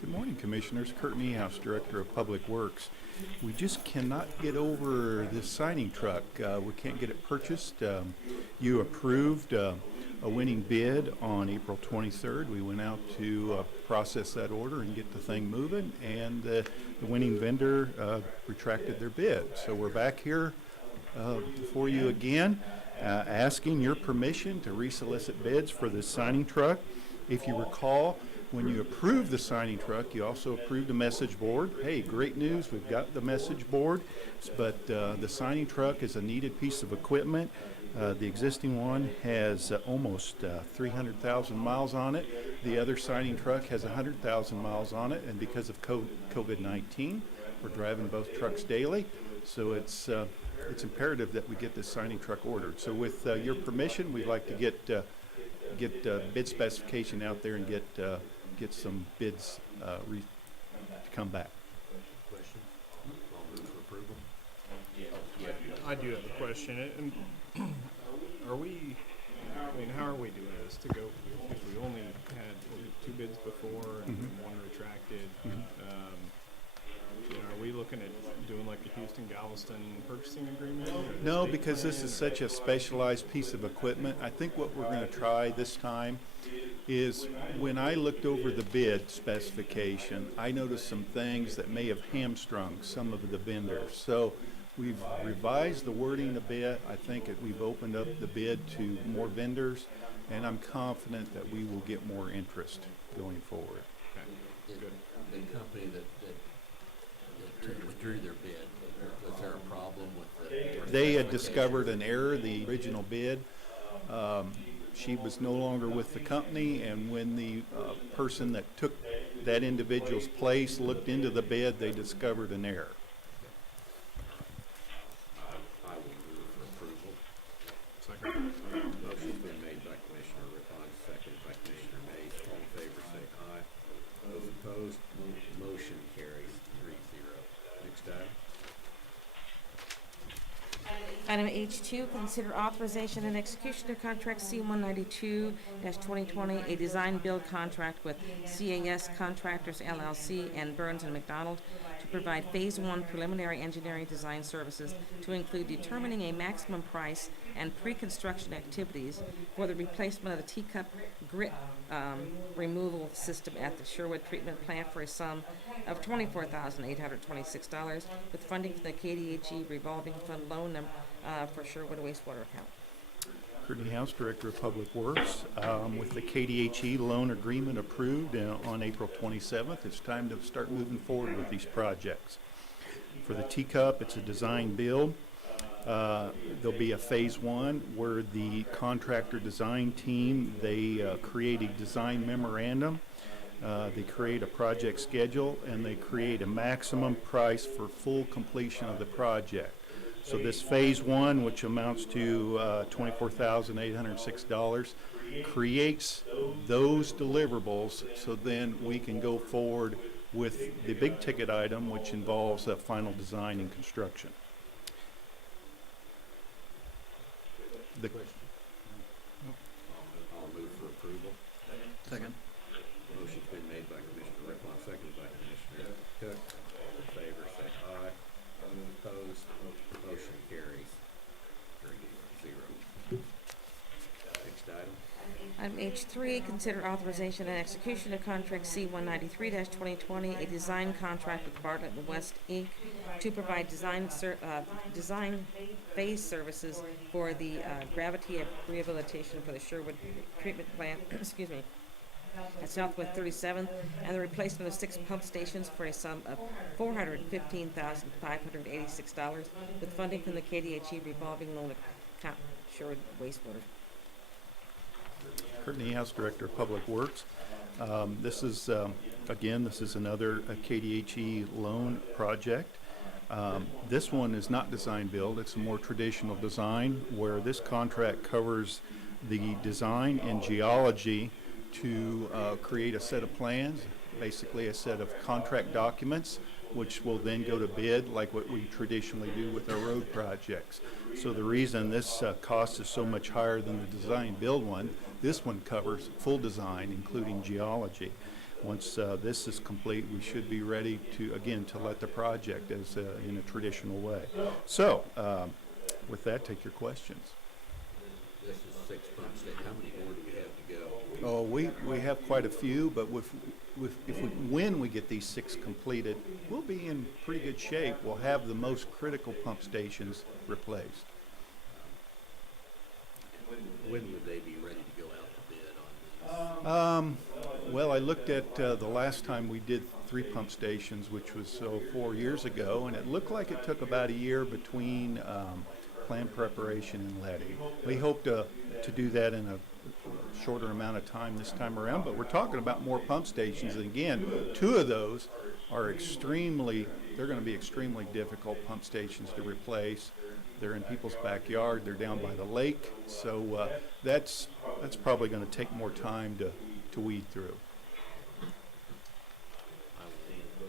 Good morning, Commissioners. Kurt Niehaus, Director of Public Works. We just cannot get over this signing truck. We can't get it purchased. You approved a winning bid on April 23rd. We went out to process that order and get the thing moving, and the winning vendor retracted their bid. So we're back here before you again, asking your permission to resolicit bids for this signing truck. If you recall, when you approved the signing truck, you also approved a message board. Hey, great news, we've got the message board, but the signing truck is a needed piece of equipment. The existing one has almost 300,000 miles on it. The other signing truck has 100,000 miles on it, and because of COVID-19, we're driving both trucks daily, so it's imperative that we get this signing truck ordered. So with your permission, we'd like to get bid specification out there and get some bids to come back. Question? I'll move for approval. I do have a question. And are we, I mean, how are we doing this to go, if we only had 2 bids before and one retracted, you know, are we looking at doing like a Houston-Galveston purchasing agreement? No, because this is such a specialized piece of equipment. I think what we're going to try this time is when I looked over the bid specification, I noticed some things that may have hamstrung some of the vendors. So we've revised the wording a bit. I think that we've opened up the bid to more vendors, and I'm confident that we will get more interest going forward. The company that withdrew their bid, was there a problem with the... They had discovered an error, the original bid. She was no longer with the company, and when the person that took that individual's place looked into the bid, they discovered an error. I will move for approval. Second. Motion's been made by Commissioner Rippon, seconded by Commissioner Mays. All in favor, say aye. Those opposed, motion carries 3-0. Next item. Item H2, consider authorization and execution of contract C-192-2020, a design build contract with CAS Contractors LLC and Burns & McDonald to provide Phase 1 preliminary engineering design services to include determining a maximum price and pre-construction activities for the replacement of the teacup grit removal system at the Sherwood Treatment Plant for a sum of $24,826 with funding from the KDHE revolving fund loan number for Sherwood wastewater account. Courtney House, Director of Public Works. With the KDHE loan agreement approved on April 27th, it's time to start moving forward with these projects. For the teacup, it's a design build. There'll be a Phase 1 where the contractor design team, they create a design memorandum, they create a project schedule, and they create a maximum price for full completion of the project. So this Phase 1, which amounts to $24,806, creates those deliverables so then we can go forward with the big ticket item, which involves final design and construction. The I'll move for approval. Second. Motion's been made by Commissioner Rippon, seconded by Commissioner Cook. All in favor, say aye. Opposed, motion carries 3-0. Next item. Item H3, consider authorization and execution of contract C-193-2020, a design contract with Bartlett & West, Inc. to provide design phase services for the gravity rehabilitation for the Sherwood Treatment Plant, excuse me, at Southwest 37th, and the replacement of 6 pump stations for a sum of $415,586 with funding from the KDHE revolving loan account, Sherwood wastewater. Courtney House, Director of Public Works. This is, again, this is another KDHE loan project. This one is not design build, it's a more traditional design where this contract covers the design and geology to create a set of plans, basically a set of contract documents, which will then go to bid like what we traditionally do with our road projects. So the reason this cost is so much higher than the design build one, this one covers full design, including geology. Once this is complete, we should be ready to, again, to let the project as in a traditional way. So, with that, take your questions. This is 6 pump station. How many more do we have to go? Oh, we have quite a few, but when we get these 6 completed, we'll be in pretty good shape. We'll have the most critical pump stations replaced. When would they be ready to go out to bid on these? Well, I looked at the last time we did 3 pump stations, which was 4 years ago, and it looked like it took about a year between plan preparation and letting. We hope to do that in a shorter amount of time this time around, but we're talking about more pump stations. And again, 2 of those are they're going to be extremely difficult pump stations to replace. They're in people's backyard, they're down by the lake, so that's probably going to take more time to weed through.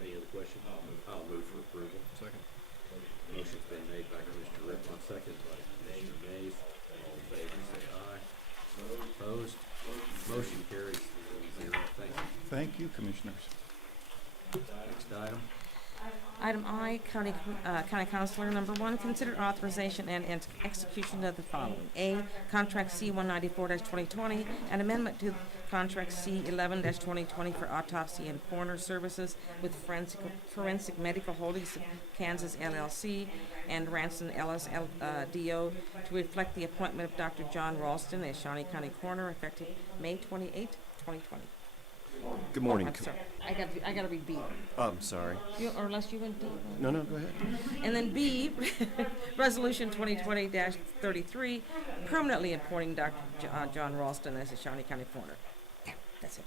Any other questions? I'll move for approval. Second. Motion's been made by Commissioner Rippon, second by Commissioner Mays. All in favor, say aye. Opposed? Motion carries 3-0. Thank you. Thank you, Commissioners. Next item. Item I, County Councilor number 1, consider authorization and execution of the following. A, Contract C-194-2020, an amendment to Contract C-11-2020 for autopsy and coroner services with Forensic Medical Holdings of Kansas LLC and Ranson Ellis DO to reflect the appointment of Dr. John Ralston as Shawnee County Coroner effective May 28, 2020. Good morning. I'm sorry. I gotta read B. I'm sorry. Or unless you went D. No, go ahead. And then B, Resolution 2020-33, permanently appointing Dr. John Ralston as the Shawnee County Coroner. Yeah, that's it.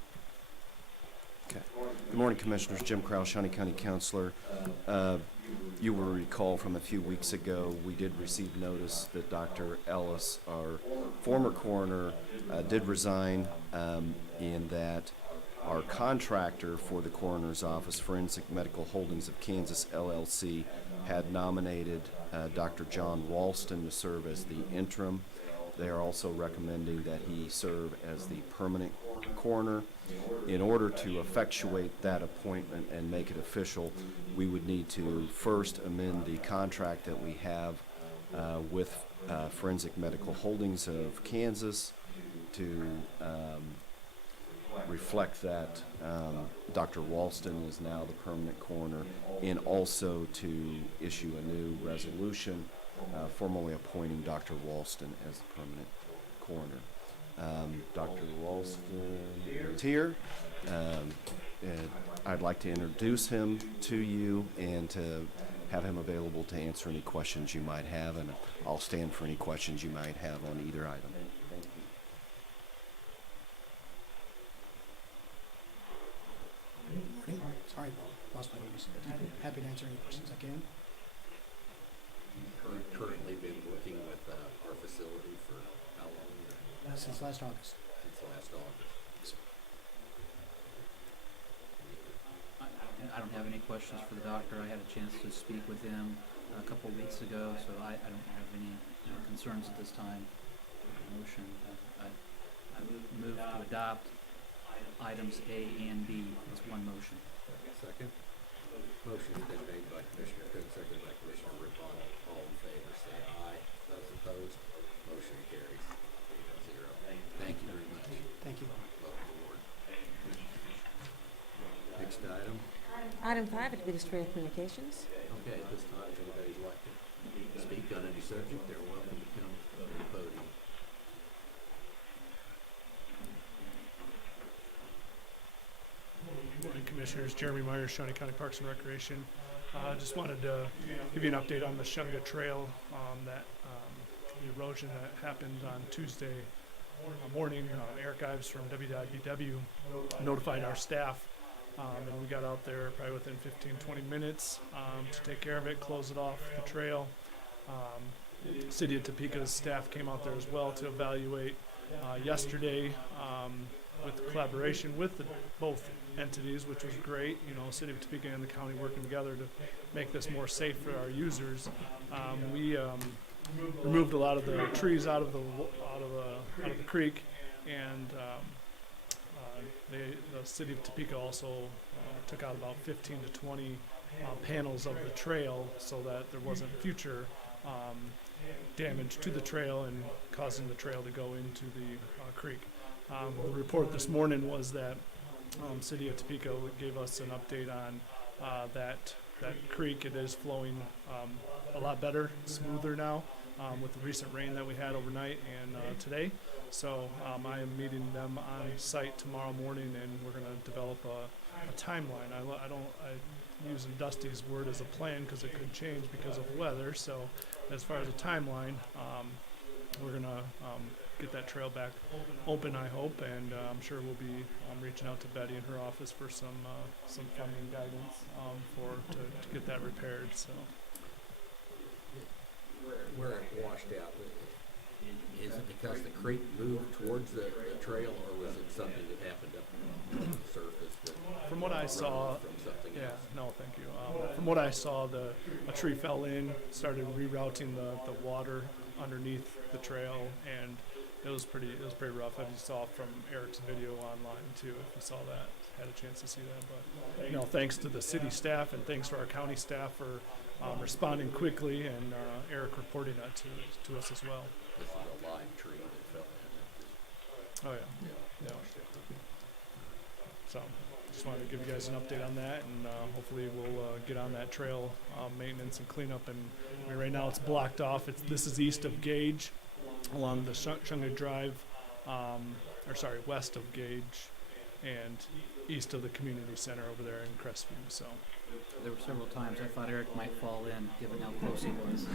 Okay. Good morning, Commissioners. Jim Krause, Shawnee County Councilor. You will recall from a few weeks ago, we did receive notice that Dr. Ellis, our former coroner, did resign in that our contractor for the coroner's office, Forensic Medical Holdings of Kansas LLC, had nominated Dr. John Ralston to serve as the interim. They are also recommending that he serve as the permanent coroner. In order to effectuate that appointment and make it official, we would need to first amend the contract that we have with Forensic Medical Holdings of Kansas to reflect that Dr. Ralston is now the permanent coroner, and also to issue a new resolution formally appointing Dr. Ralston as the permanent coroner. Dr. Ralston is here. And I'd like to introduce him to you and to have him available to answer any questions you might have, and I'll stand for any questions you might have on either item. Thank you. Sorry, lost my notice. Happy to answer any questions I can. Currently been working with our facility for how long? Since last August. Since last August. I don't have any questions for the doctor. I had a chance to speak with him a couple of weeks ago, so I don't have any concerns at this time. Motion. I move to adopt items A and B as one motion. Second. Motion's been made by Commissioner Cook, seconded by Commissioner Rippon. All in favor, say aye. Those opposed, motion carries 8-0. Thank you very much. Thank you. Welcome aboard. Next item. Item 5, Administrative Communications. Okay, at this time, if anybody'd like to speak on any subject, they're welcome to come to the podium. Good morning, Commissioners. Jeremy Myers, Shawnee County Parks and Recreation. Just wanted to give you an update on the Shawnee Trail, the erosion that happened on Tuesday morning. Eric Ives from WDIBW notified our staff, and we got out there probably within 15-20 minutes to take care of it, close it off the trail. City of Topeka's staff came out there as well to evaluate yesterday with collaboration with both entities, which was great. You know, City of Topeka and the county working together to make this more safe for our users. We removed a lot of the trees out of the creek, and the City of Topeka also took out about 15 to 20 panels of the trail so that there wasn't future damage to the trail and causing the trail to go into the creek. The report this morning was that City of Topeka gave us an update on that creek. It is flowing a lot better, smoother now with the recent rain that we had overnight and today. So I am meeting them on site tomorrow morning, and we're going to develop a timeline. I using Dusty's word as a plan because it could change because of weather. So as far as a timeline, we're going to get that trail back open, I hope, and I'm sure we'll be reaching out to Betty in her office for some funding guidance to get that repaired. So where it washed out, is it because the creek moved towards the trail, or was it something that happened up on the surface? From what I saw, thank you. From what I saw, a tree fell in, started rerouting the water underneath the trail, and it was pretty rough. As you saw from Eric's video online too, if you saw that, had a chance to see that. But thanks to the city staff and thanks to our county staff for responding quickly, and Eric reporting that to us as well. This is a live tree that fell in. Oh yeah. So just wanted to give you guys an update on that, and hopefully we'll get on that trail maintenance and cleanup. And right now it's blocked off. This is east of Gage, along the Shawnee Drive, west of Gage, and east of the community center over there in Crestview. So there were several times I thought Eric might fall in, given how close he was.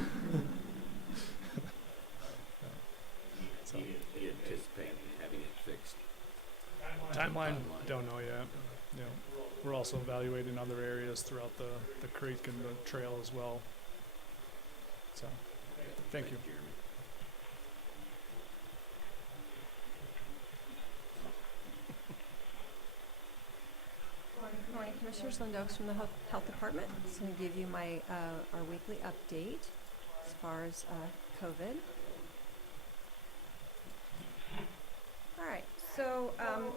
So you anticipate having it fixed? Timeline, don't know yet. We're also evaluating other areas throughout the creek and the trail as well. So, thank you. Jeremy. Good morning, Commissioners. Linda Oaks from the Health Department. Just going to give you my our weekly update as far as COVID. All right. So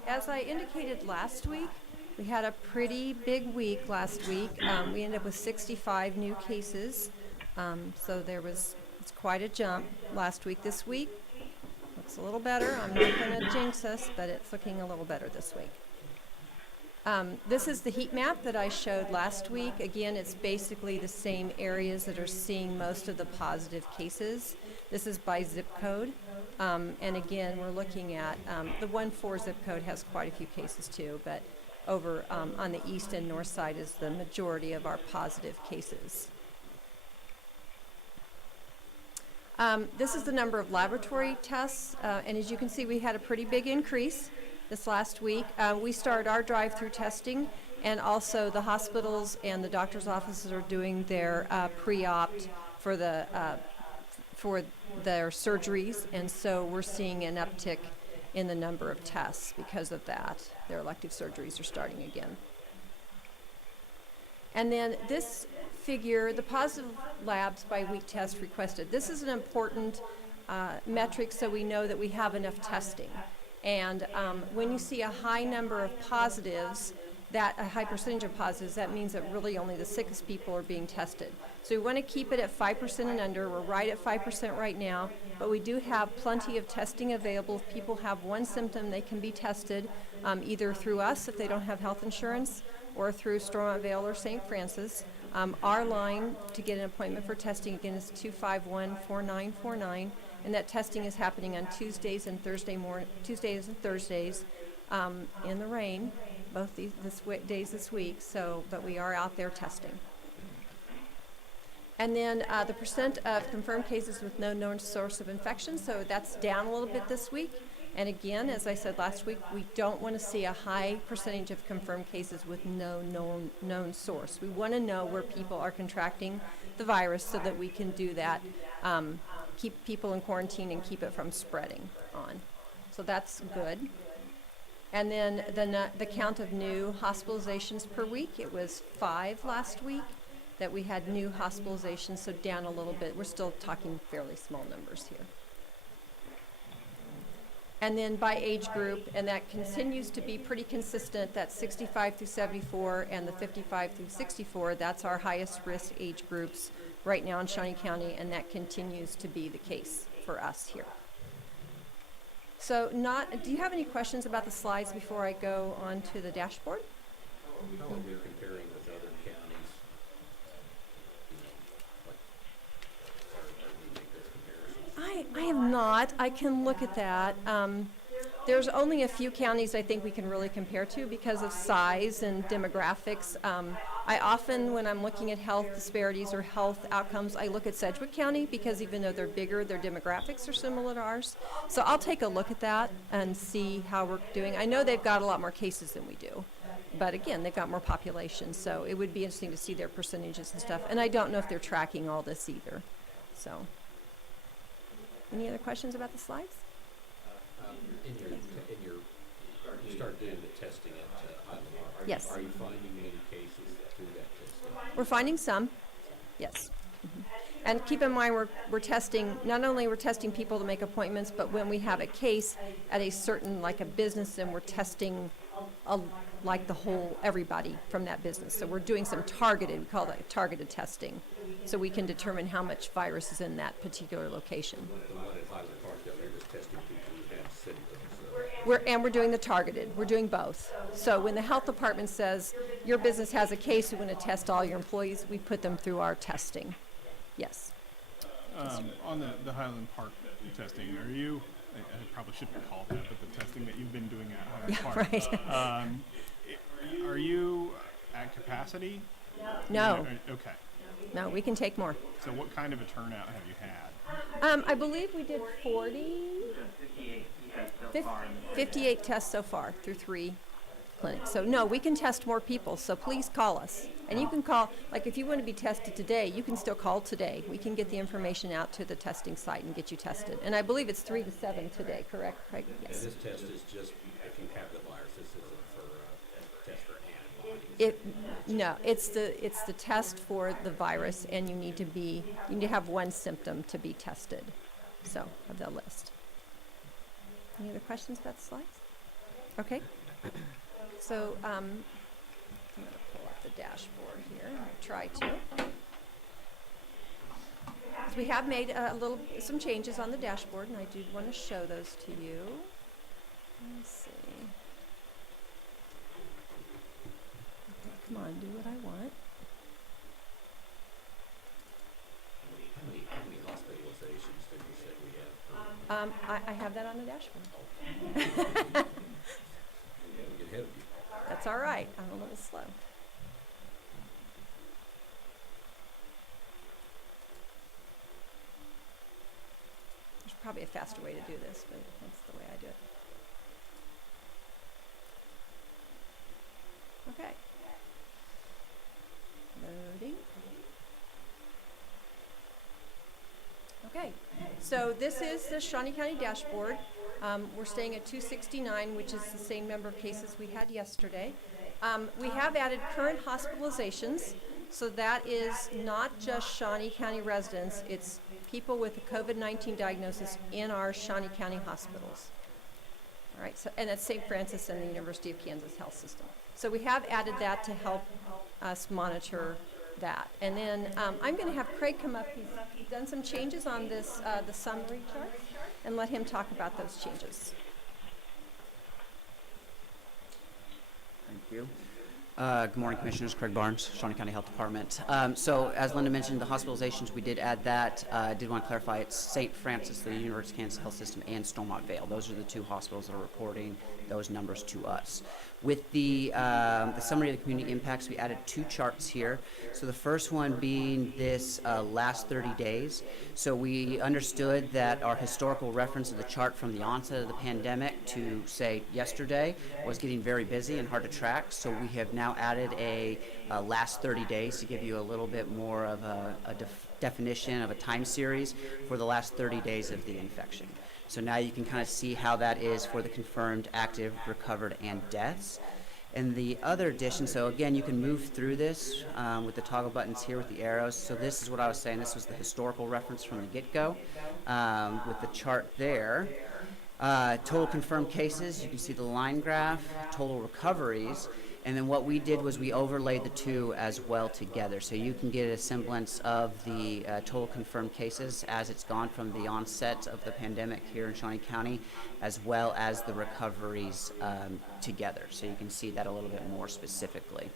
as I indicated last week, we had a pretty big week last week. We ended up with 65 new cases. So it's quite a jump last week. This week looks a little better. I'm not going to jinx us, but it's looking a little better this week. This is the heat map that I showed last week. Again, it's basically the same areas that are seeing most of the positive cases. This is by zip code. And again, we're looking at the 1-4 zip code has quite a few cases too, but over on the east and north side is the majority of our positive cases. This is the number of laboratory tests, and as you can see, we had a pretty big increase this last week. We started our drive-through testing, and also the hospitals and the doctor's offices are doing their pre-opt for their surgeries, and so we're seeing an uptick in the number of tests because of that. Their elective surgeries are starting again. And then this figure, the positive labs by week test requested. This is an important metric so we know that we have enough testing. And when you see a high number of positives, a high percentage of positives, that means that really only the sickest people are being tested. So we want to keep it at 5% and under. We're right at 5% right now, but we do have plenty of testing available. If people have one symptom, they can be tested either through us if they don't have health insurance, or through Stormont Vale or St. Francis. Our line to get an appointment for testing, again, is 251-4949, and that testing is happening on Tuesdays and Thursdays in the rain, both days this week. So, but we are out there testing. And then the percent of confirmed cases with no known source of infection, so that's down a little bit this week. And again, as I said last week, we don't want to see a high percentage of confirmed cases with no known source. We want to know where people are contracting the virus so that we can do that, keep people in quarantine and keep it from spreading on. So that's good. And then the count of new hospitalizations per week, it was 5 last week that we had new hospitalizations, so down a little bit. We're still talking fairly small numbers here. And then by age group, and that continues to be pretty consistent, that 65 through 74 and the 55 through 64, that's our highest risk age groups right now in Shawnee County, and that continues to be the case for us here. So do you have any questions about the slides before I go on to the dashboard? How are we comparing with other counties? Are we making those comparisons? I have not. I can look at that. There's only a few counties I think we can really compare to because of size and demographics. I often, when I'm looking at health disparities or health outcomes, I look at Sedgwick County because even though they're bigger, their demographics are similar to ours. So I'll take a look at that and see how we're doing. I know they've got a lot more cases than we do. But again, they've got more population, so it would be interesting to see their percentages and stuff. And I don't know if they're tracking all this either. So, any other questions about the slides? You start doing the testing at Highland Park. Yes. Are you finding many cases through that testing? We're finding some, yes. And keep in mind, we're testing, not only we're testing people to make appointments, but when we have a case at a certain, like a business, and we're testing like the whole, everybody from that business. So we're doing some targeted, we call that targeted testing, so we can determine how much virus is in that particular location. The one at Highland Park, they're just testing people who have symptoms. We're doing the targeted. We're doing both. So when the health department says your business has a case, we want to test all your employees, we put them through our testing. Yes. On the Highland Park testing, are you? I probably shouldn't call that, but the testing that you've been doing at Highland Park. Right. Are you at capacity? No. Okay. No, we can take more. So what kind of a turnout have you had? I believe we did 58 tests so far through 3 clinics. So no, we can test more people, so please call us. And you can call, like if you want to be tested today, you can still call today. We can get the information out to the testing site and get you tested. And I believe it's 3 to 7 today, correct, Craig? Yes. And this test is just if you have the virus. This isn't for a test for antibodies. No, it's the test for the virus, and you need to have one symptom to be tested. So of the list. Any other questions about the slides? Okay. So I'm going to pull up the dashboard here. I'll try to. So we have made some changes on the dashboard, and I do want to show those to you. Let's see. Okay, come on, do what I want. How many hospitalizations did you say we have? I have that on the dashboard. Get ahead of you. That's all right. I'm a little slow. There's probably a faster way to do this, but that's the way I do it. Okay. Loading. Okay, so this is the Shawnee County dashboard. We're staying at 269, which is the same number of cases we had yesterday. We have added current hospitalizations, so that is not just Shawnee County residents, it's people with a COVID-19 diagnosis in our Shawnee County hospitals. All right, so, and that's St. Francis and the University of Kansas Health System. So we have added that to help us monitor that. And then I'm going to have Craig come up. He's done some changes on this, the summary chart, and let him talk about those changes. Thank you. Good morning, Commissioners. Craig Barnes, Shawnee County Health Department. So as Linda mentioned, the hospitalizations, we did add that. I did want to clarify it's St. Francis, the University of Kansas Health System, and Stormont Vale. Those are the 2 hospitals that are reporting those numbers to us. With the summary of the community impacts, we added 2 charts here. So the first one being this last 30 days. So we understood that our historical reference of the chart from the onset of the pandemic to, say, yesterday was getting very busy and hard to track. So we have now added a last 30 days to give you a little bit more of a definition of a time series for the last 30 days of the infection. So now you can kind of see how that is for the confirmed, active, recovered, and deaths. And the other addition, so again, you can move through this with the toggle buttons here with the arrows. So this is what I was saying. This was the historical reference from the get-go with the chart there. Total confirmed cases, you can see the line graph, total recoveries, and then what we did was we overlaid the two as well together. So you can get a semblance of the total confirmed cases as it's gone from the onset of the pandemic here in Shawnee County, as well as the recoveries together. So you can see that a little bit more specifically.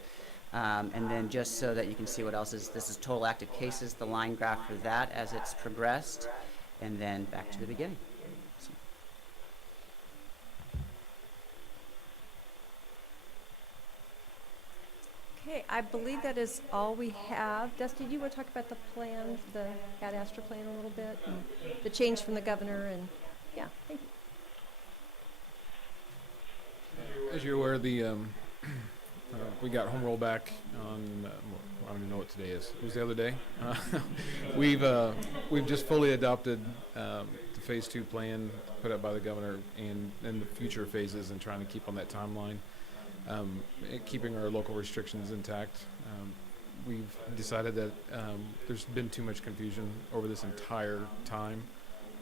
And then just so that you can see what else is, this is total active cases, the line graph for that as it's progressed, and then back to the beginning. So. Okay, I believe that is all we have. Dusty, do you want to talk about the plan, the Ad Astra plan a little bit, and the change from the governor, and yeah, thank you. As you're aware, we got home roll back on, I don't even know what today is. It was the other day. We've just fully adopted the phase 2 plan put up by the governor and the future phases, and trying to keep on that timeline. Keeping our local restrictions intact. We've decided that there's been too much confusion over this entire time.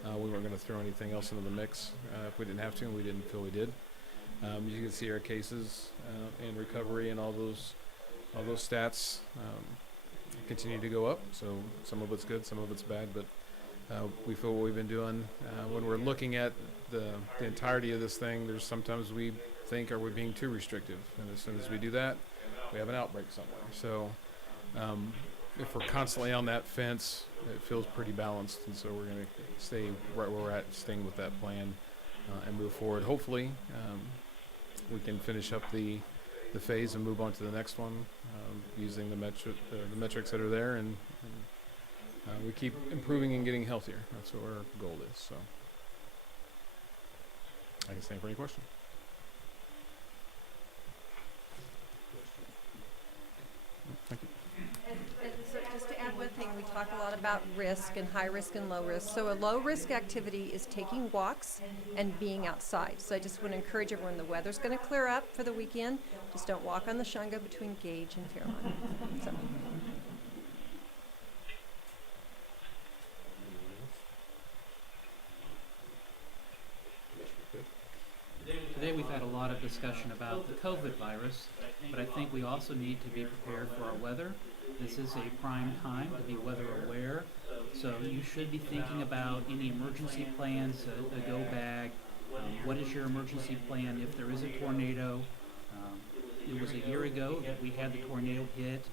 We weren't going to throw anything else into the mix if we didn't have to, and we didn't feel we did. You can see our cases and recovery and all those stats continue to go up. So some of it's good, some of it's bad, but we feel what we've been doing. When we're looking at the entirety of this thing, there's sometimes we think, are we being too restrictive? And as soon as we do that, we have an outbreak somewhere. So if we're constantly on that fence, it feels pretty balanced, and so we're going to stay right where we're at, staying with that plan and move forward. Hopefully we can finish up the phase and move on to the next one using the metrics that are there, and we keep improving and getting healthier. That's what our goal is. So I can stand for any question. Thank you. And so just to add one thing, we talk a lot about risk and high risk and low risk. So a low risk activity is taking walks and being outside. So I just want to encourage everyone, the weather's going to clear up for the weekend. Just don't walk on the Shunga between Gage and Fairmont. So. Today we've had a lot of discussion about the COVID virus, but I think we also need to be prepared for our weather. This is a prime time to be weather aware, so you should be thinking about any emergency plans, a go bag. What is your emergency plan if there is a tornado? It was a year ago that we had the tornado hit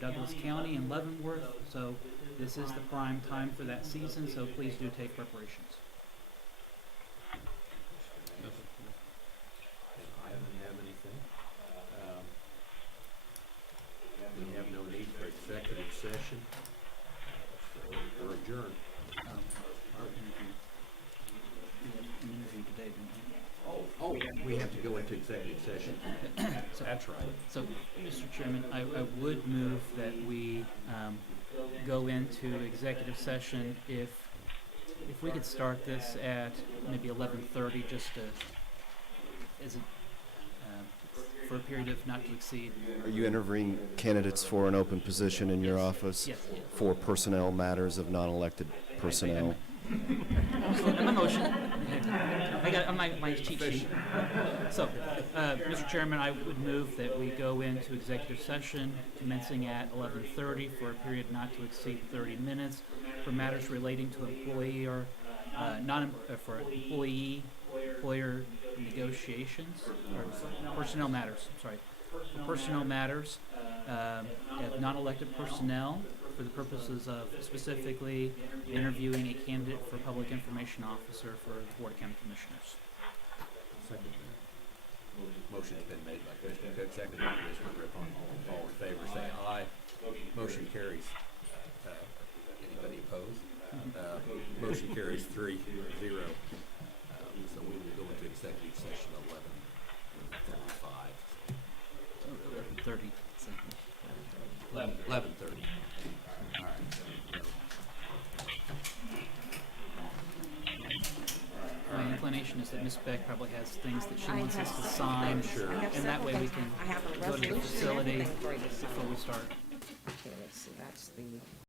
Douglas County and Leavenworth, so this is the prime time for that season, so please do take preparations. I don't have anything. We have no need for executive session, so we're adjourned. Our interview. We had an interview today, didn't we? Oh, we have to go into executive session. So, that's right. So, Mr. Chairman, I would move that we go into executive session if we could start this at maybe 11:30, just to, as a, for a period of not to exceed. Are you interviewing candidates for an open position in your office? Yes. For personnel matters of non-elected personnel? My motion. I got my cheat sheet. So, Mr. Chairman, I would move that we go into executive session commencing at 11:30 for a period not to exceed 30 minutes for matters relating to employee or for employer negotiations or personnel matters. Sorry, personnel matters of non-elected personnel, for the purposes of specifically interviewing a candidate for public information officer for the Board of County Commissioners. Second. Motion's been made by Commissioner Cook, seconded by Commissioner Rippon. All in favor, say aye. Motion carries. Anybody opposed? Motion carries 3-0. So we will go into executive session 11:35. 11:30. 11:30. All right. inclination is that Ms. Beck probably has things that she I wants have us to several sign, things. I have and that several way we things. can I have a go to the resolution and facility everything for you to sign. before we start. Okay, let's see, that's the